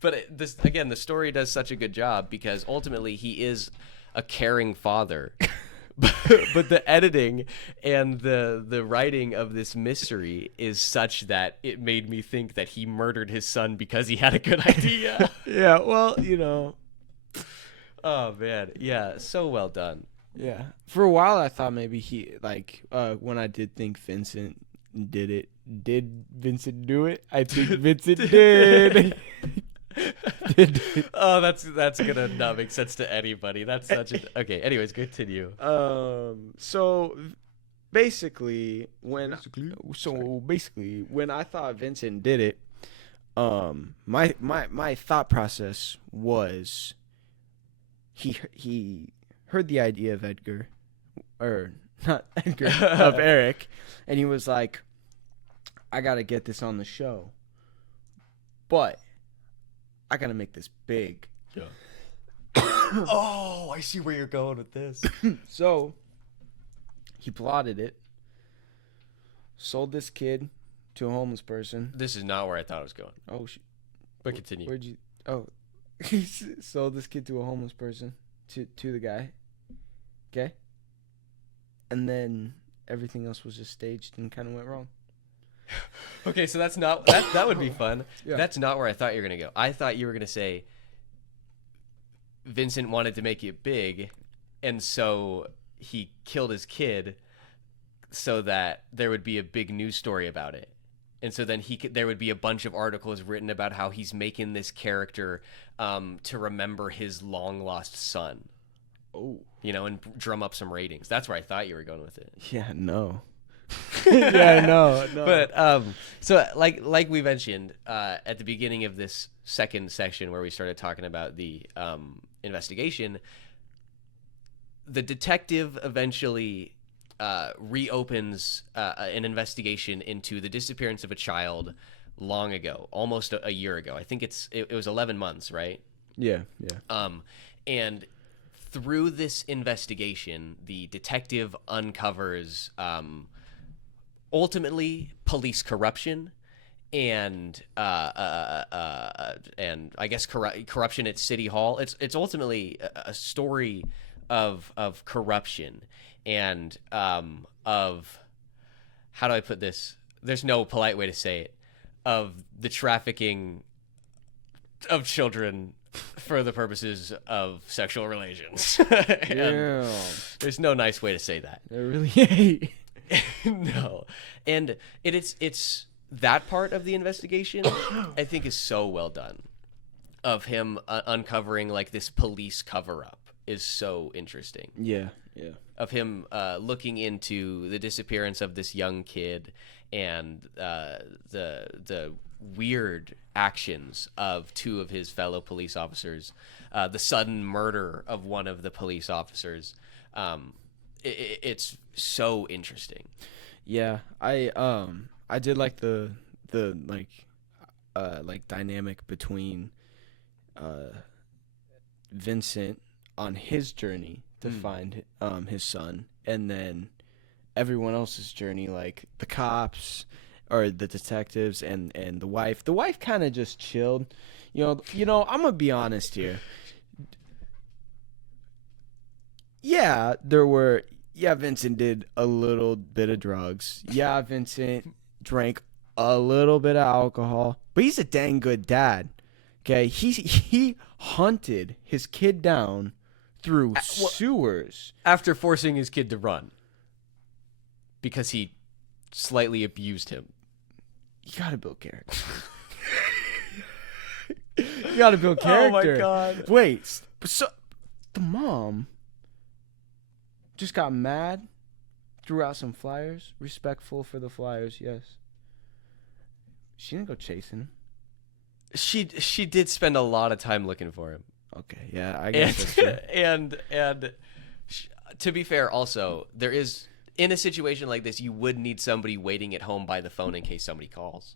But the story does such a good job, because ultimately he is a caring father. But the editing and the writing of this mystery is such that it made me think that he murdered his son because he had a good idea. Yeah, well, you know. Oh man, yeah, so well done. Yeah. For a while I thought maybe he, like, when I did think Vincent did it. Did Vincent do it? I think Vincent did. Oh, that's gonna not make sense to anybody. That's such a... Okay, anyways, continue. So basically when I thought Vincent did it, my thought process was he heard the idea of Edgar, or not Edgar, of Eric, and he was like, I gotta get this on the show, but I gotta make this big. Yeah. Oh, I see where you're going with this. So he plotted it, sold this kid to a homeless person. This is not where I thought it was going. Oh, but continue. Where'd you? Oh, he sold this kid to a homeless person, to the guy. Okay. And then everything else was just staged and kind of went wrong. Okay, so that's not that would be fun. Yeah. That's not where I thought you were gonna go. I thought you were gonna say Vincent wanted to make it big, and so he killed his kid so that there would be a big news story about it. And so then there would be a bunch of articles written about how he's making this character to remember his long lost son. Oh. You know, and drum up some ratings. That's where I thought you were going with it. Yeah, no. Yeah, no. But so like we mentioned at the beginning of this second section where we started talking about the investigation, the detective eventually reopens an investigation into the disappearance of a child long ago, almost a year ago. I think it was 11 months, right? Yeah. And through this investigation, the detective uncovers ultimately police corruption and I guess corruption at City Hall. It's ultimately a story of corruption and of, how do I put this? There's no polite way to say it, of the trafficking of children for the purposes of sexual relations. Yeah. There's no nice way to say that. I really ain't. No. And it's that part of the investigation I think is so well done, of him uncovering like this police cover-up is so interesting. Yeah. Of him looking into the disappearance of this young kid and the weird actions of two of his fellow police officers, the sudden murder of one of the police officers. It's so interesting. Yeah, I did like the dynamic between Vincent on his journey to find his son, and then everyone else's journey, like the cops or the detectives and the wife. The wife kind of just chilled. You know, I'm gonna be honest here. Yeah, Vincent did a little bit of drugs. Yeah, Vincent drank a little bit of alcohol, but he's a dang good dad. Okay, he hunted his kid down through sewers After forcing his kid to run because he slightly abused him. You gotta build character. You gotta build character. Oh my God. Wait, so the mom just got mad, threw out some flyers, respectful for the flyers, yes. She didn't go chasing him. She did spend a lot of time looking for him. Okay, yeah, I guess that's true. And to be fair, also, there is, in a situation like this, you would need somebody waiting at home by the phone in case somebody calls.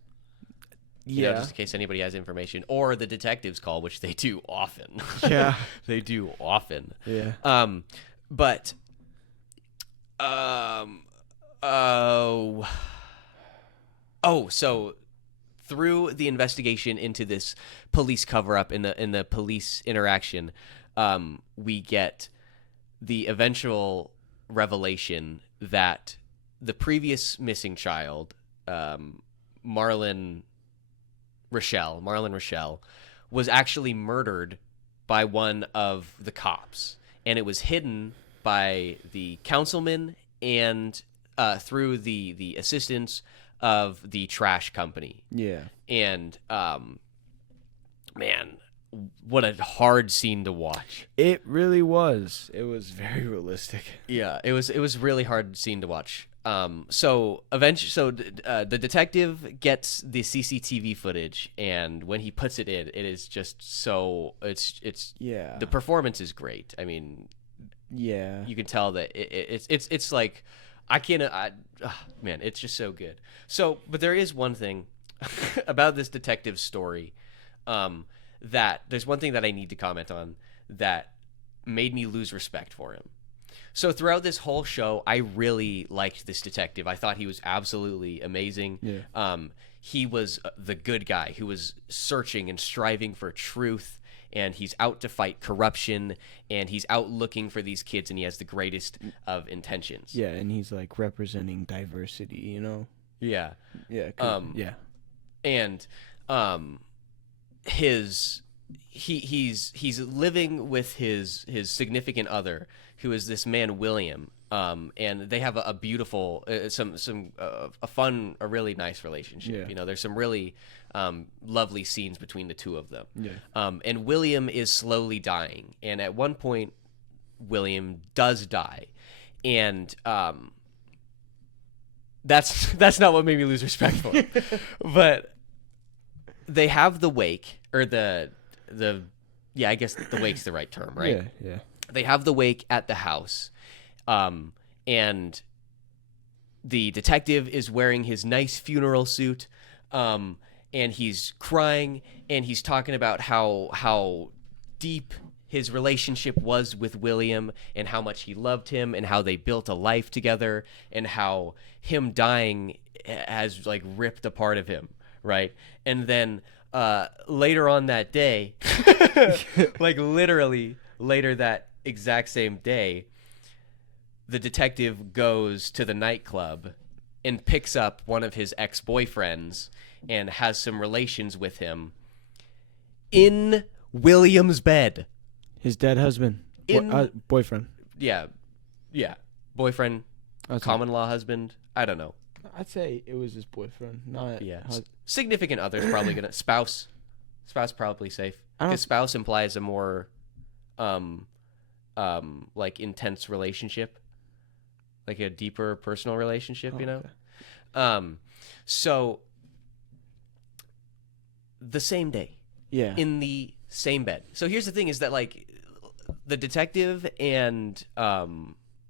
You know, just in case anybody has information, or the detectives call, which they do often. Yeah. They do often. Yeah. So through the investigation into this police cover-up in the police interaction, we get the eventual revelation that the previous missing child, Marlon Rochelle, was actually murdered by one of the cops, and it was hidden by the councilman and through the assistance of the trash company. Yeah. And man, what a hard scene to watch. It really was. It was very realistic. Yeah, it was really hard scene to watch. So the detective gets the CCTV footage, and when he puts it in, it is just so it's Yeah. the performance is great. I mean, Yeah. you can tell that it's like man, it's just so good. So, but there is one thing about this detective story, that there's one thing that I need to comment on that made me lose respect for him. So throughout this whole show, I really liked this detective. I thought he was absolutely amazing. Yeah. He was the good guy who was searching and striving for truth, and he's out to fight corruption, and he's out looking for these kids, and he has the greatest of intentions. Yeah, and he's like representing diversity, you know? Yeah. Yeah. Yeah. And he's living with his significant other, who is this man William, and they have a beautiful a fun, a really nice relationship. Yeah. You know, there's some really lovely scenes between the two of them. Yeah. And William is slowly dying, and at one point William does die, and That's not what made me lose respect for him. But they have the wake, or the yeah, I guess the wake's the right term, right? Yeah. They have the wake at the house, and the detective is wearing his nice funeral suit, and he's crying, and he's talking about how deep his relationship was with William, and how much he loved him, and how they built a life together, and how him dying has like ripped a part of him, right? And then later on that day, like literally later that exact same day, the detective goes to the nightclub and picks up one of his ex-boyfriends and has some relations with him in William's bed. His dead husband. Boyfriend. Yeah. Boyfriend, common law husband. I don't know. I'd say it was his boyfriend, not significant other's probably gonna spouse probably safe, because spouse implies a more like intense relationship, like a deeper personal relationship, you know. Okay. So the same day, in the same bed. So here's the thing, is that like the detective and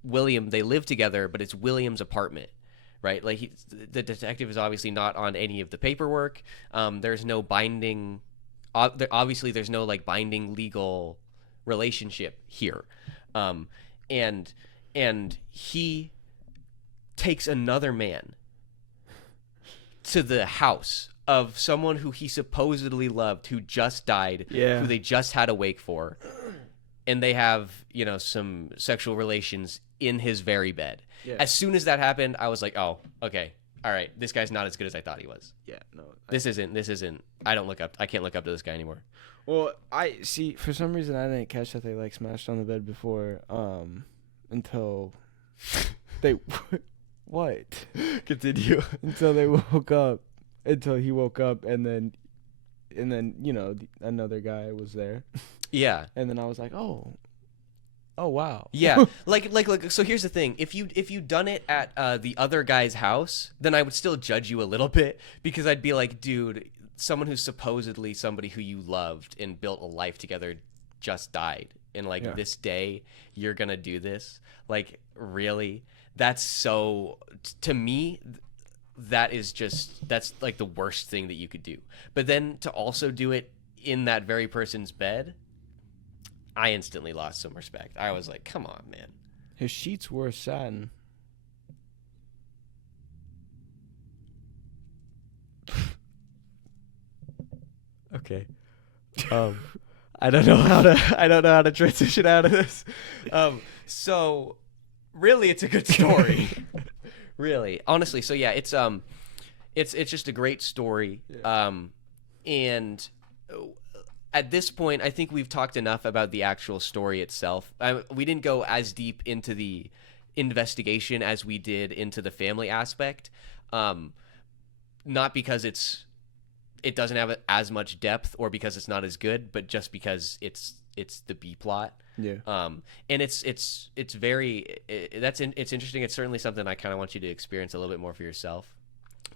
William, they live together, but it's William's apartment. Right, like the detective is obviously not on any of the paperwork. There's no binding. Obviously, there's no like binding legal relationship here, and he takes another man to the house of someone who he supposedly loved, who just died, who they just had a wake for, and they have, you know, some sexual relations in his very bed. Yeah. As soon as that happened, I was like, oh, okay, all right, this guy's not as good as I thought he was. Yeah, no. This isn't, I can't look up to this guy anymore. Well, I see, for some reason, I didn't catch that they, like, smashed on the bed before, until they, what? Continue. Until they woke up, until he woke up, and then, you know, another guy was there. Yeah. And then I was like, oh wow. Yeah. like so here's the thing. If you'd done it at the other guy's house, then I would still judge you a little bit, because I'd be like, dude, someone who's supposedly somebody who you loved and built a life together just died. And like this day you're going to do this? Like, really? That's so, to me, that's like the worst thing that you could do. But then to also do it in that very person's bed, I instantly lost some respect. I was like, come on, man. His sheets were satin. Okay. I don't know how to transition out of this. So really it's a good story. Really. Honestly, so yeah, it's just a great story. Yeah. And at this point, I think we've talked enough about the actual story itself. We didn't go as deep into the investigation as we did into the family aspect, not because it doesn't have as much depth, or because it's not as good, but just because it's the B plot. Yeah. And it's interesting. It's certainly something I kind of want you to experience a little bit more for yourself.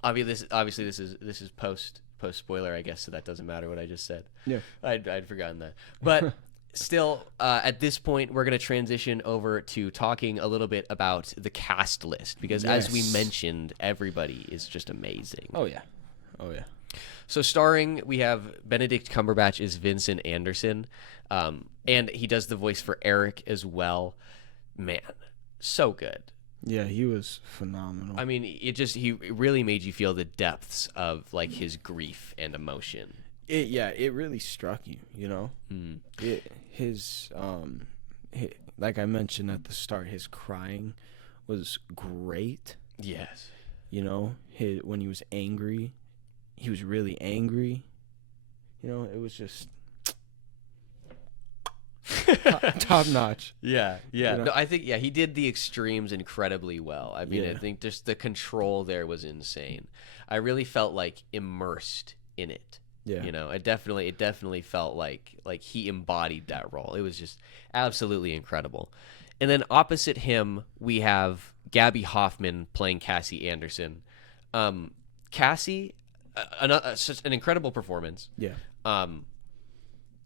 Obviously, this is post spoiler, I guess, so that doesn't matter what I just said. Yeah, I'd forgotten that. But still, at this point, we're going to transition over to talking a little bit about the cast list, because as we mentioned, everybody is just amazing. Oh yeah. So starring, we have Benedict Cumberbatch is Vincent Anderson, and he does the voice for Eric as well. Man, so good. Yeah, he was phenomenal. I mean, he really made you feel the depths of like his grief and emotion. It really struck you, you know. Like I mentioned at the start, his crying was great. Yes. You know, when he was angry, he was really angry. You know, it was just top notch. Yeah. You know? No, I think he did the extremes incredibly well. I mean, I think just the control there was insane. I really felt like immersed in it. Yeah. You know, it definitely felt like he embodied that role. It was just absolutely incredible. And then opposite him, we have Gaby Hoffman playing Cassie Anderson. Cassie, such an incredible performance. Yeah.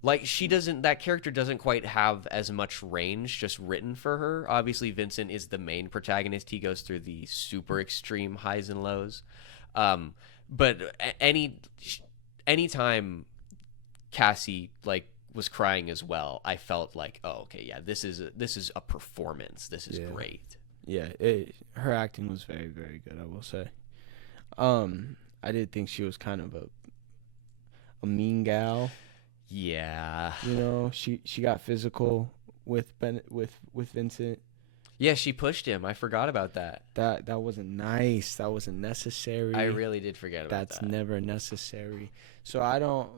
Like that character doesn't quite have as much range just written for her. Obviously, Vincent is the main protagonist. He goes through the super extreme highs and lows. But anytime Cassie like was crying as well, I felt like, oh, okay, yeah, this is a performance. This is great. Yeah, her acting was very, very good, I will say. I did think she was kind of a mean gal. Yeah. You know, she got physical with Vincent. Yeah, she pushed him. I forgot about that. That wasn't nice. That wasn't necessary. I really did forget about that. That's never necessary. So I don't,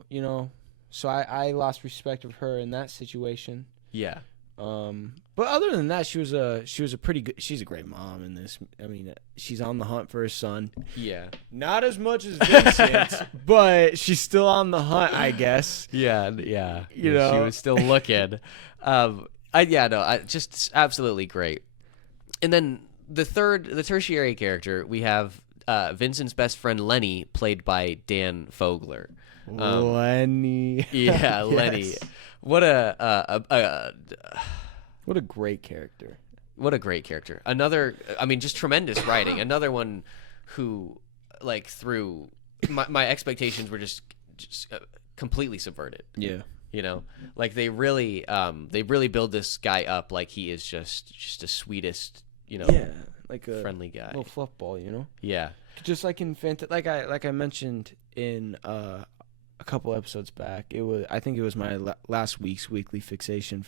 so I lost respect of her in that situation. Yeah. But other than that, she was a pretty good. She's a great mom in this. I mean, she's on the hunt for her son. Yeah. Not as much as Vincent, but she's still on the hunt, I guess. Yeah. She was still looking. Just absolutely great. And then the tertiary character, we have Vincent's best friend Lennie, played by Dan Fogler. Lennie. Yeah, Yes. Lennie. What a great character. What a great character. Another, I mean, just tremendous writing. Another one who, like, through my expectations were just completely subverted. Yeah. Like they really build this guy up like he is just the sweetest, like a friendly guy, little fluff ball, Yeah. Just like in like I mentioned in a couple episodes back, I think it was my last week's Weekly Fixation.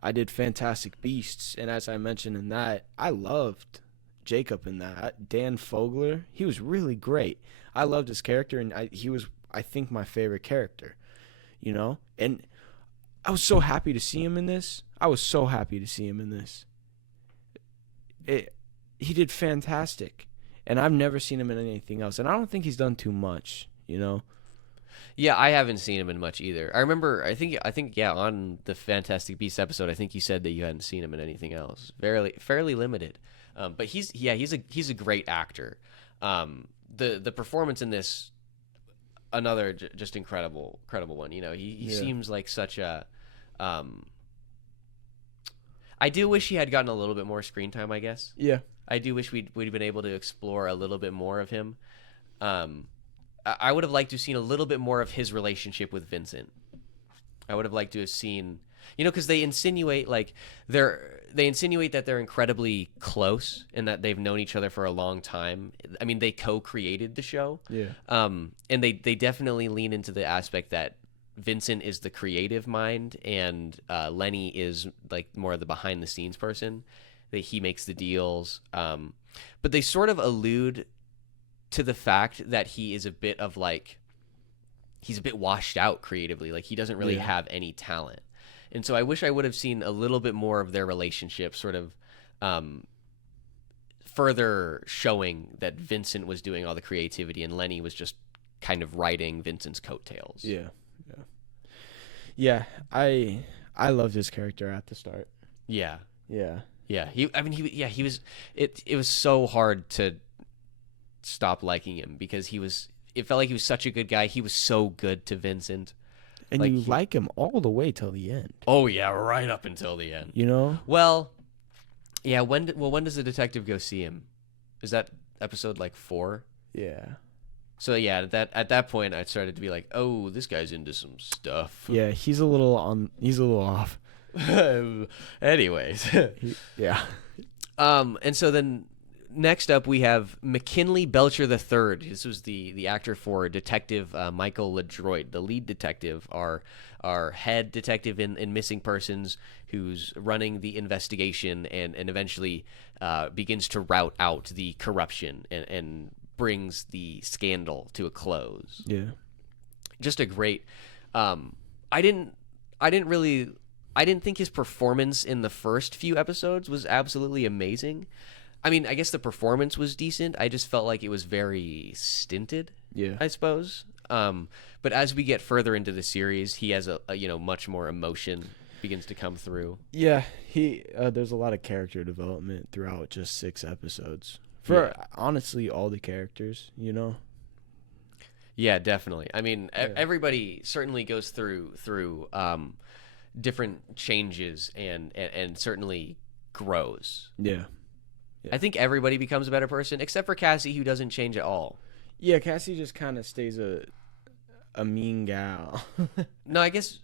I did Fantastic Beasts, and as I mentioned in that, I loved Jacob in that. Dan Fogler, he was really great. I loved his character, and he was, I think, my favorite character. And I was so happy to see him in this. He did fantastic, and I've never seen him in anything else, and I don't think he's done too much. Yeah, I haven't seen him in much either. I remember, I think, on the Fantastic Beasts episode, I think you said that you hadn't seen him in anything else. Fairly limited. But he's a great actor. The performance in this, another just incredible one. He seems like such a. I do wish he had gotten a little bit more screen time, I guess. Yeah. I do wish we'd been able to explore a little bit more of him. I would have liked to have seen a little bit more of his relationship with Vincent. I would have liked to have seen, because they insinuate that they're incredibly close and that they've known each other for a long time. I mean, they co-created the show. Yeah. And they definitely lean into the aspect that Vincent is the creative mind and Lennie is like more of the behind the scenes person. That he makes the deals. But they sort of allude to the fact that he is a bit washed out creatively. Like he doesn't really have any talent. And so I wish I would have seen a little bit more of their relationship sort of further showing that Vincent was doing all the creativity and Lennie was just kind of riding Vincent's coattails. Yeah. I loved his character at the start. Yeah. Yeah. He was it was so hard to stop liking him because it felt like he was such a good guy. He was so good to Vincent. And you like him all the way till the end. Oh yeah, right up until the end. Well, yeah, when does the detective go see him? Is that episode like 4? Yeah. So yeah, at that point I started to be like, "Oh, this guy's into some stuff." Yeah, he's a little off. Anyways. Yeah. And so then next up we have McKinley Belcher III. This was the actor for Detective Michael Ledroit, the lead detective, our head detective in missing persons, who's running the investigation and eventually begins to rout out the corruption and brings the scandal to a close. Yeah. Just a great. I didn't think his performance in the first few episodes was absolutely amazing. I mean, I guess the performance was decent. I just felt like it was very stinted. Yeah. I suppose. But as we get further into the series, he has a much more emotion begins to come through. Yeah, there's a lot of character development throughout just 6 episodes. For honestly all the characters, you know. Yeah, definitely. I mean, everybody certainly goes through different changes and certainly grows. Yeah. I think everybody becomes a better person except for Cassie, who doesn't change at all. Yeah, Cassie just kind of stays a mean gal. No, I guess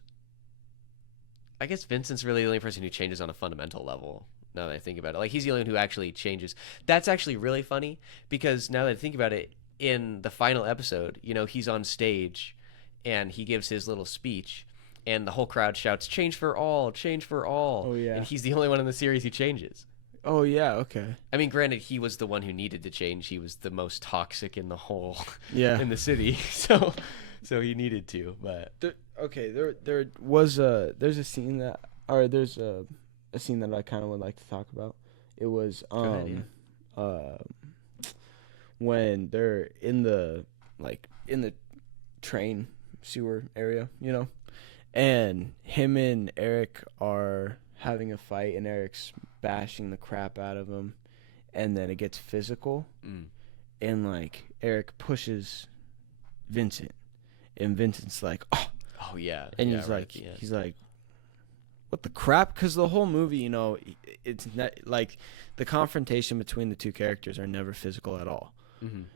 Vincent's really the only person who changes on a fundamental level. Now that I think about it, like he's the only one who actually changes. That's actually really funny because now that I think about it, in the final episode, you know, he's on stage and he gives his little speech and the whole crowd shouts, "Change for all, change for all." Oh, yeah. And he's the only one in the series who changes. Oh, yeah, okay. I mean, granted, he was the one who needed to change. He was the most toxic in the whole in the city. So he needed to, but there's a scene that I kind of would like to talk about. It was when they're in the train sewer area, you know, and him and Eric are having a fight and Eric's bashing the crap out of him, and then it gets physical, and like Eric pushes Vincent, and Vincent's like, oh yeah, and he's like, what the crap? Because the whole movie, you know, it's not like the confrontation between the two characters are never physical at all.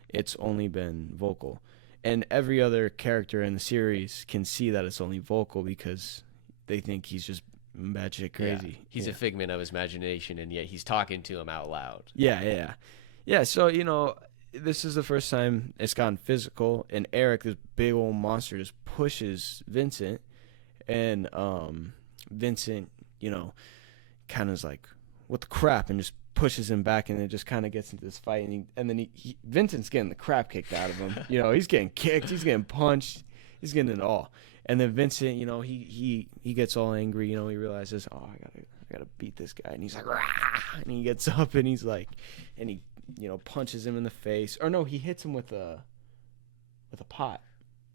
It's only been vocal, and every other character in the series can see that it's only vocal because they think he's just batshit crazy. He's a figment of his imagination, and yet he's talking to him out loud. Yeah. So, you know, this is the first time it's gotten physical, and Eric, this big old monster, just pushes Vincent, and Vincent, you know, kind of is like, what the crap, and just pushes him back, and it just kind of gets into this fight, and then Vincent's getting the crap kicked out of him. You know, he's getting kicked, he's getting punched, he's getting it all. And then Vincent, you know, he gets all angry. You know, he realizes, I gotta beat this guy, and he's like, rah! And he gets up and he's like, and he, you know, punches him in the face, or no, he hits him with a pot.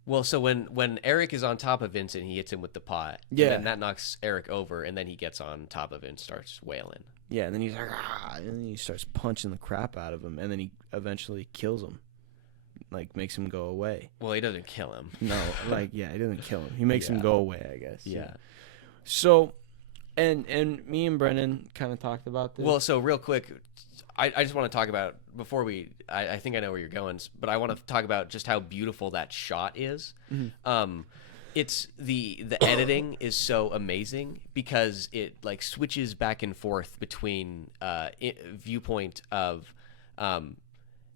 Well, so when Eric is on top of Vincent, he hits him with the pot. Yeah. And then that knocks Eric over, and then he gets on top of it and starts wailing. Yeah, and then he's like, and then he starts punching the crap out of him, and then he eventually kills him. Like, makes him go away. Well, he doesn't kill him. No, like, yeah, he doesn't kill him. He makes him go away, I guess. Yeah. So, and me and Brennan kind of talked about this. Well, so real quick, I just want to talk about, before I think I know where you're going, but I want to talk about just how beautiful that shot is. It's the editing is so amazing because it like switches back and forth between viewpoint of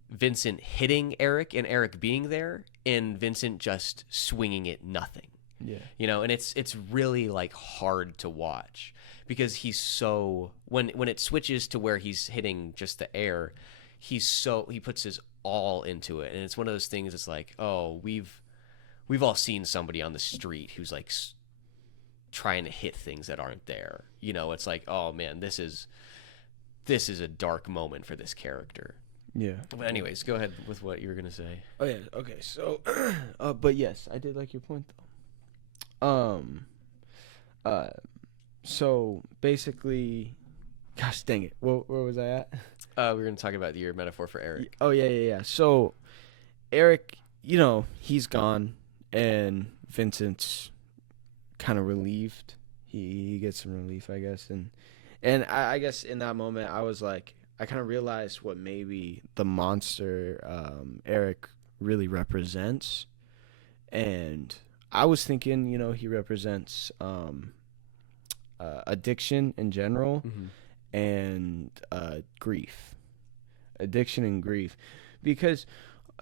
Vincent hitting Eric and Eric being there, and Vincent just swinging at nothing. Yeah. You know, and it's really like hard to watch because he's so when it switches to where he's hitting just the air, he puts his all into it, and it's one of those things. It's like, oh, we've all seen somebody on the street who's like trying to hit things that aren't there. You know, it's like, oh man, this is a dark moment for this character. Yeah. But anyways, go ahead with what you were gonna say. Oh yeah. Okay. So, but yes, I did like your point though. So basically, gosh dang it, where was I at? We were gonna talk about your metaphor for Eric. Oh yeah. So Eric, you know, he's gone, and Vincent's kind of relieved. He gets some relief, I guess, and I guess in that moment I was like, I kind of realized what maybe the monster Eric really represents, and I was thinking, you know, he represents addiction in general, and grief, addiction and grief, because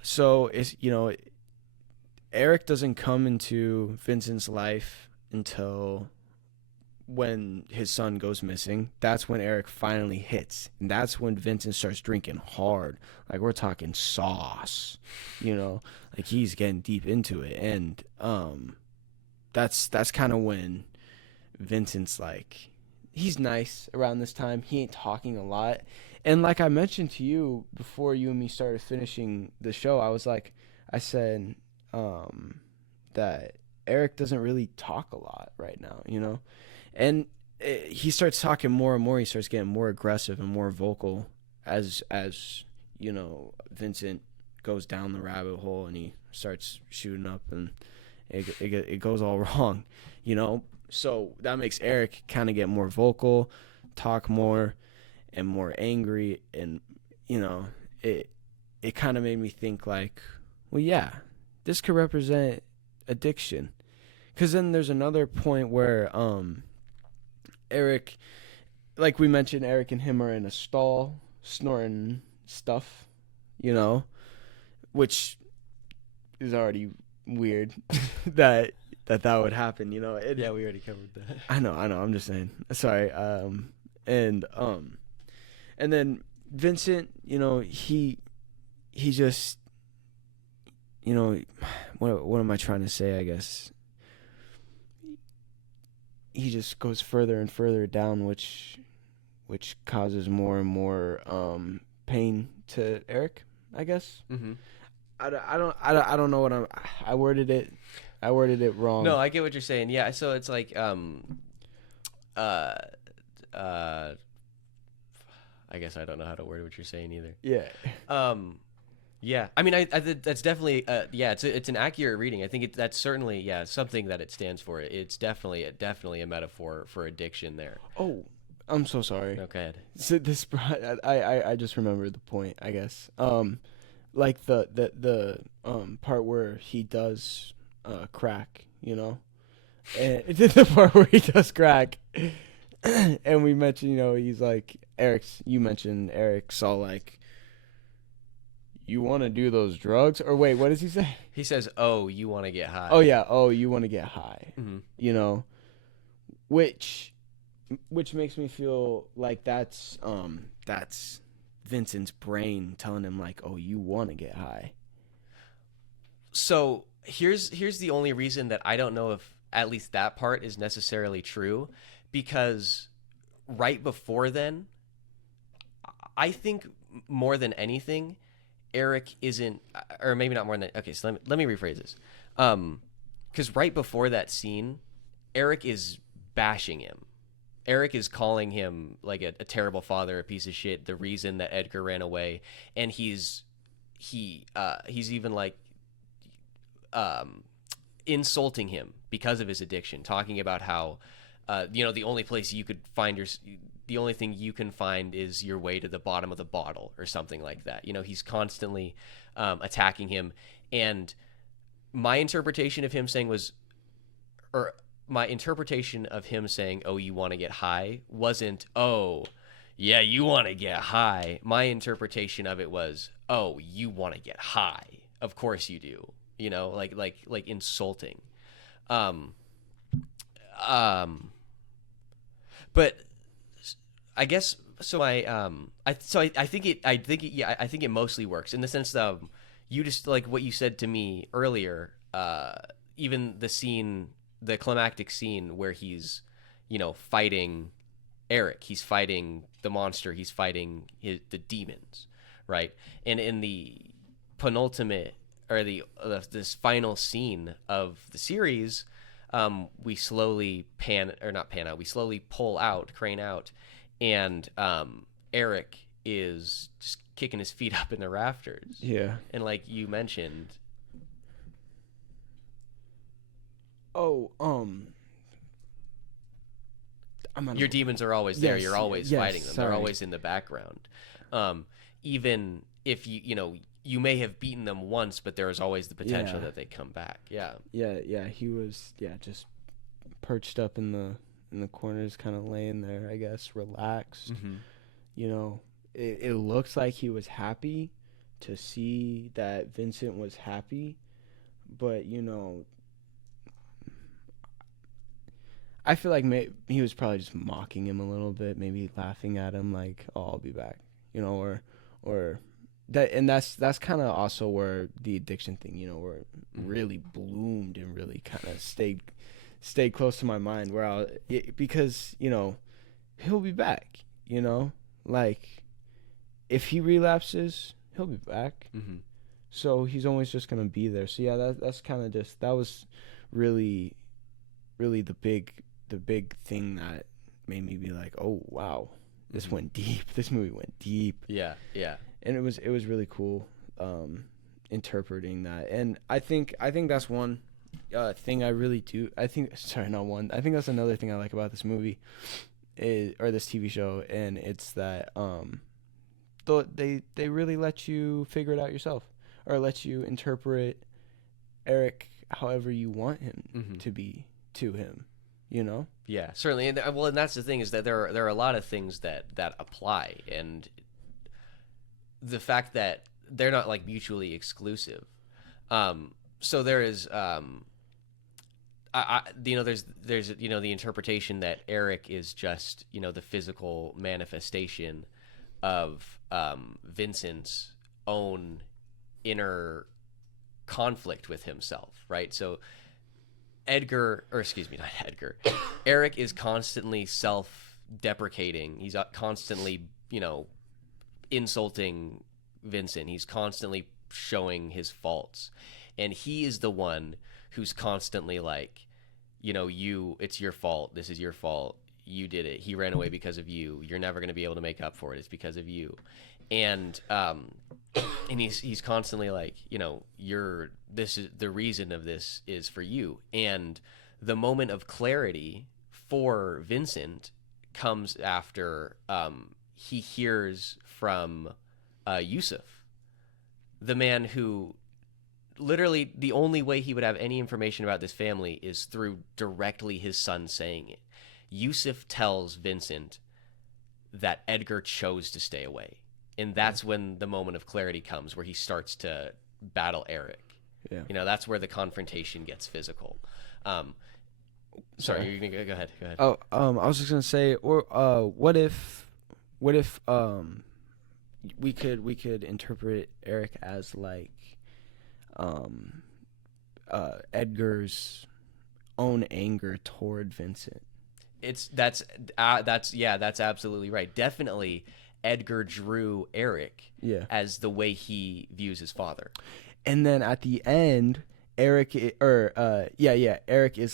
so it's, you know, Eric doesn't come into Vincent's life until when his son goes missing. That's when Eric finally hits, and that's when Vincent starts drinking hard, like we're talking sauce, you know, like he's getting deep into it, and that's kind of when Vincent's like, he's nice around this time. He ain't talking a lot, and like I mentioned to you before you and me started finishing the show, I said that Eric doesn't really talk a lot right now, you know. And he starts talking more and more. He starts getting more aggressive and more vocal as you know, Vincent goes down the rabbit hole and he starts shooting up, and it goes all wrong, you know. So that makes Eric kind of get more vocal, talk more, and more angry, and you know, it kind of made me think like, well, yeah, this could represent addiction, because then there's another point where Eric, like we mentioned, Eric and him are in a stall snorting stuff, you know, which is already weird that would happen, you know. Yeah, we already covered that. I know. I'm just saying. Sorry. And then Vincent, you know, he just, you know, what am I trying to say? I guess he just goes further and further down, which causes more and more pain to Eric, I guess. Mm-hmm. I don't know what I worded it wrong. No, I get what you're saying. Yeah, so it's like I guess I don't know how to word what you're saying either. Yeah. Yeah. I mean, I that's definitely yeah, it's an accurate reading. I think that's certainly something that it stands for. It's definitely a metaphor for addiction there. Oh, I'm so sorry. Okay. So this I just remembered the point, I guess. Like the part where he does crack, you know. And the part where he does crack. And we mentioned, you know, he's like, you mentioned Eric saw like, you want to do those drugs? Or wait, what does he say? He says, "Oh, you want to get high." Oh yeah, you want to get high. Mm-hmm. You know, which makes me feel like that's Vincent's brain telling him like, "Oh, you want to get high." So, here's the only reason that I don't know if at least that part is necessarily true, because right before then, I think more than anything, Eric isn't, or maybe not more than, okay, so let me rephrase this. Because right before that scene, Eric is bashing him. Eric is calling him like a terrible father, a piece of shit, the reason that Edgar ran away, and he's even like insulting him because of his addiction, talking about how you know, the only place you could find the only thing you can find is your way to the bottom of the bottle or something like that. You know, he's constantly attacking him. And my interpretation of him saying "Oh, you want to get high" wasn't, "Oh, yeah, you want to get high." My interpretation of it was, "Oh, you want to get high. Of course you do." You know, like insulting. But I guess so. I think it mostly works in the sense that you just, like what you said to me earlier. Even the climactic scene where he's, you know, fighting Eric, he's fighting the monster, he's fighting the demons, right? And in the penultimate or this final scene of the series, we slowly we slowly crane out, and Eric is just kicking his feet up in the rafters. Yeah. And like you mentioned, your demons are always there. Yes, You're always fighting them. Sorry. They're always in the background. Even if you may have beaten them once, but there is always the potential that they come back. Yeah. Yeah. He was just perched up in the corners, kind of laying there, I guess, relaxed. Mm-hmm. You know, it looks like he was happy to see that Vincent was happy, but you know, I feel like he was probably just mocking him a little bit, maybe laughing at him, like, "Oh, I'll be back," you know, or that, and that's kind of also where the addiction thing, you know, where it really bloomed and really kind of stayed close to my mind, where because you know, he'll be back, you know, like if he relapses, he'll be back. Mm-hmm. So he's always just gonna be there. So yeah, that's kind of that was really the big big thing that made me be like, oh wow, this went deep. This movie went deep. Yeah. And it was really cool interpreting that. And I think that's one thing I really do. I think that's another thing I like about this movie or this TV show, and it's that they really let you figure it out yourself, or let you interpret Eric however you want him to be to him, you know? Yeah, certainly. And that's the thing, is that there are a lot of things that apply, and the fact that they're not like mutually exclusive. So there is, there's the interpretation that Eric is just, the physical manifestation of Vincent's own inner conflict with himself, right? So Eric is constantly self-deprecating. He's constantly, insulting Vincent. He's constantly showing his faults. And he is the one who's constantly like, it's your fault. This is your fault. You did it. He ran away because of you. You're never going to be able to make up for it. It's because of you. And he's constantly like, this is the reason of this is for you. And the moment of clarity for Vincent comes after he hears from Yusuf, the man who literally the only way he would have any information about this family is through directly his son saying it. Yusuf tells Vincent that Edgar chose to stay away. And that's when the moment of clarity comes, where he starts to battle Eric. Yeah. That's where the confrontation gets physical. Sorry, you're gonna go ahead. Oh, I was just gonna say, or what if we could interpret Eric as like Edgar's own anger toward Vincent. That's absolutely right. Definitely, Edgar drew Eric as the way he views his father. And then at the end, Eric is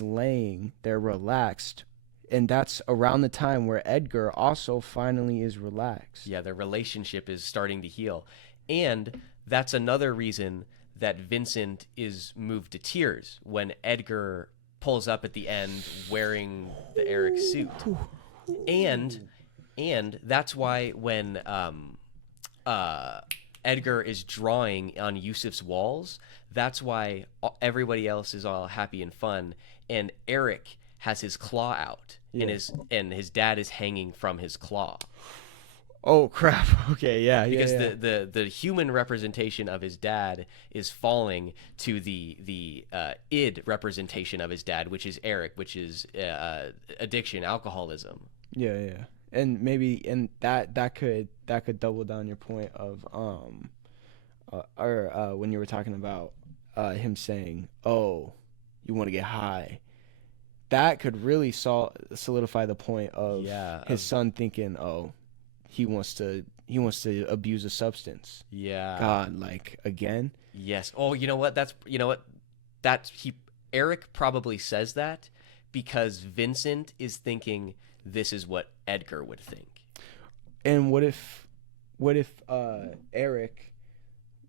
laying there relaxed, and that's around the time where Edgar also finally is relaxed. Yeah, their relationship is starting to heal. And that's another reason that Vincent is moved to tears when Edgar pulls up at the end wearing the Eric suit. And that's why when Edgar is drawing on Yusuf's walls, that's why everybody else is all happy and fun, and Eric has his claw out, and his dad is hanging from his claw. Oh crap! Okay, because the human representation of his dad is falling to the id representation of his dad, which is Eric, which is addiction, alcoholism. Yeah. And maybe that could double down your point of when you were talking about him saying, "Oh, you want to get high." That could really solidify the point of his son thinking, "Oh, he wants to abuse a substance." Yeah. God, like again? Yes. Oh, Eric probably says that because Vincent is thinking this is what Edgar would think. And what if Eric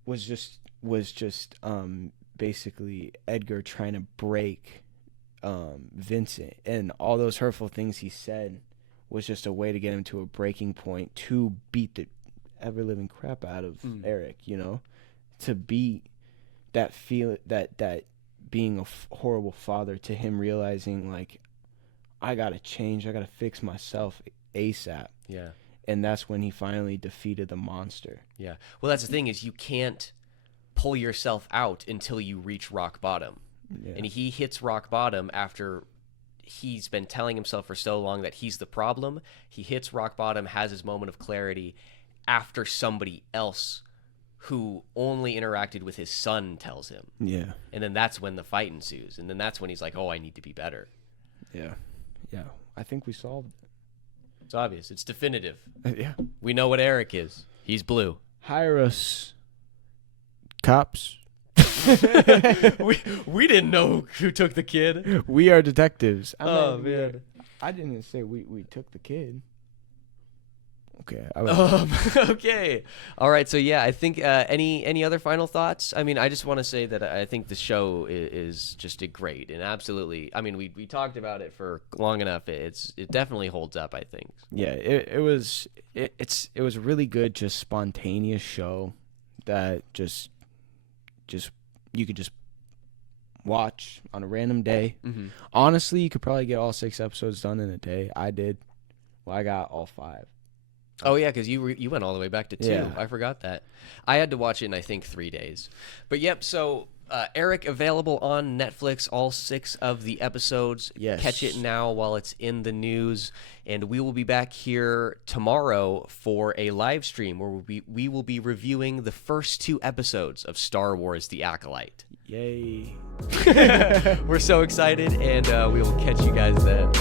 was just basically Edgar trying to break Vincent, and all those hurtful things he said was just a way to get him to a breaking point to beat the ever living crap out of Eric, to beat that feel that being a horrible father, to him realizing like, I gotta change, I gotta fix myself ASAP. Yeah. And that's when he finally defeated the monster. Yeah. Well, that's the thing, is you can't pull yourself out until you reach rock bottom. Yeah. And he hits rock bottom after he's been telling himself for so long that he's the problem. He hits rock bottom, has his moment of clarity after somebody else who only interacted with his son tells him. Yeah. And then that's when the fight ensues. And then that's when he's like, oh, I need to be better. Yeah. Yeah. I think we solved it. It's obvious. It's definitive. Yeah. We know what Eric is. He's blue. Hire us, cops. we didn't know who took the kid. We are detectives. Man. I didn't say we took the kid. Okay. Okay. All right. So yeah, I think any other final thoughts? I mean, I just want to say that I think the show is just great and absolutely. I mean, we talked about it for long enough. It definitely holds up, I think. Yeah. It was a really good, just spontaneous show that just you could just watch on a random day. Mm-hmm. Honestly, you could probably get all 6 episodes done in a day. I did. Well, I got all 5. Oh yeah, because you went all the way back to 2. Yeah. I forgot that. I had to watch it in I think 3 days. But yep. So Eric available on Netflix, all 6 of the episodes. Yes. Catch it now while it's in the news, and we will be back here tomorrow for a live stream where we will be reviewing the first 2 episodes of Star Wars: The Acolyte. Yay! We're so excited, and we will catch you guys then.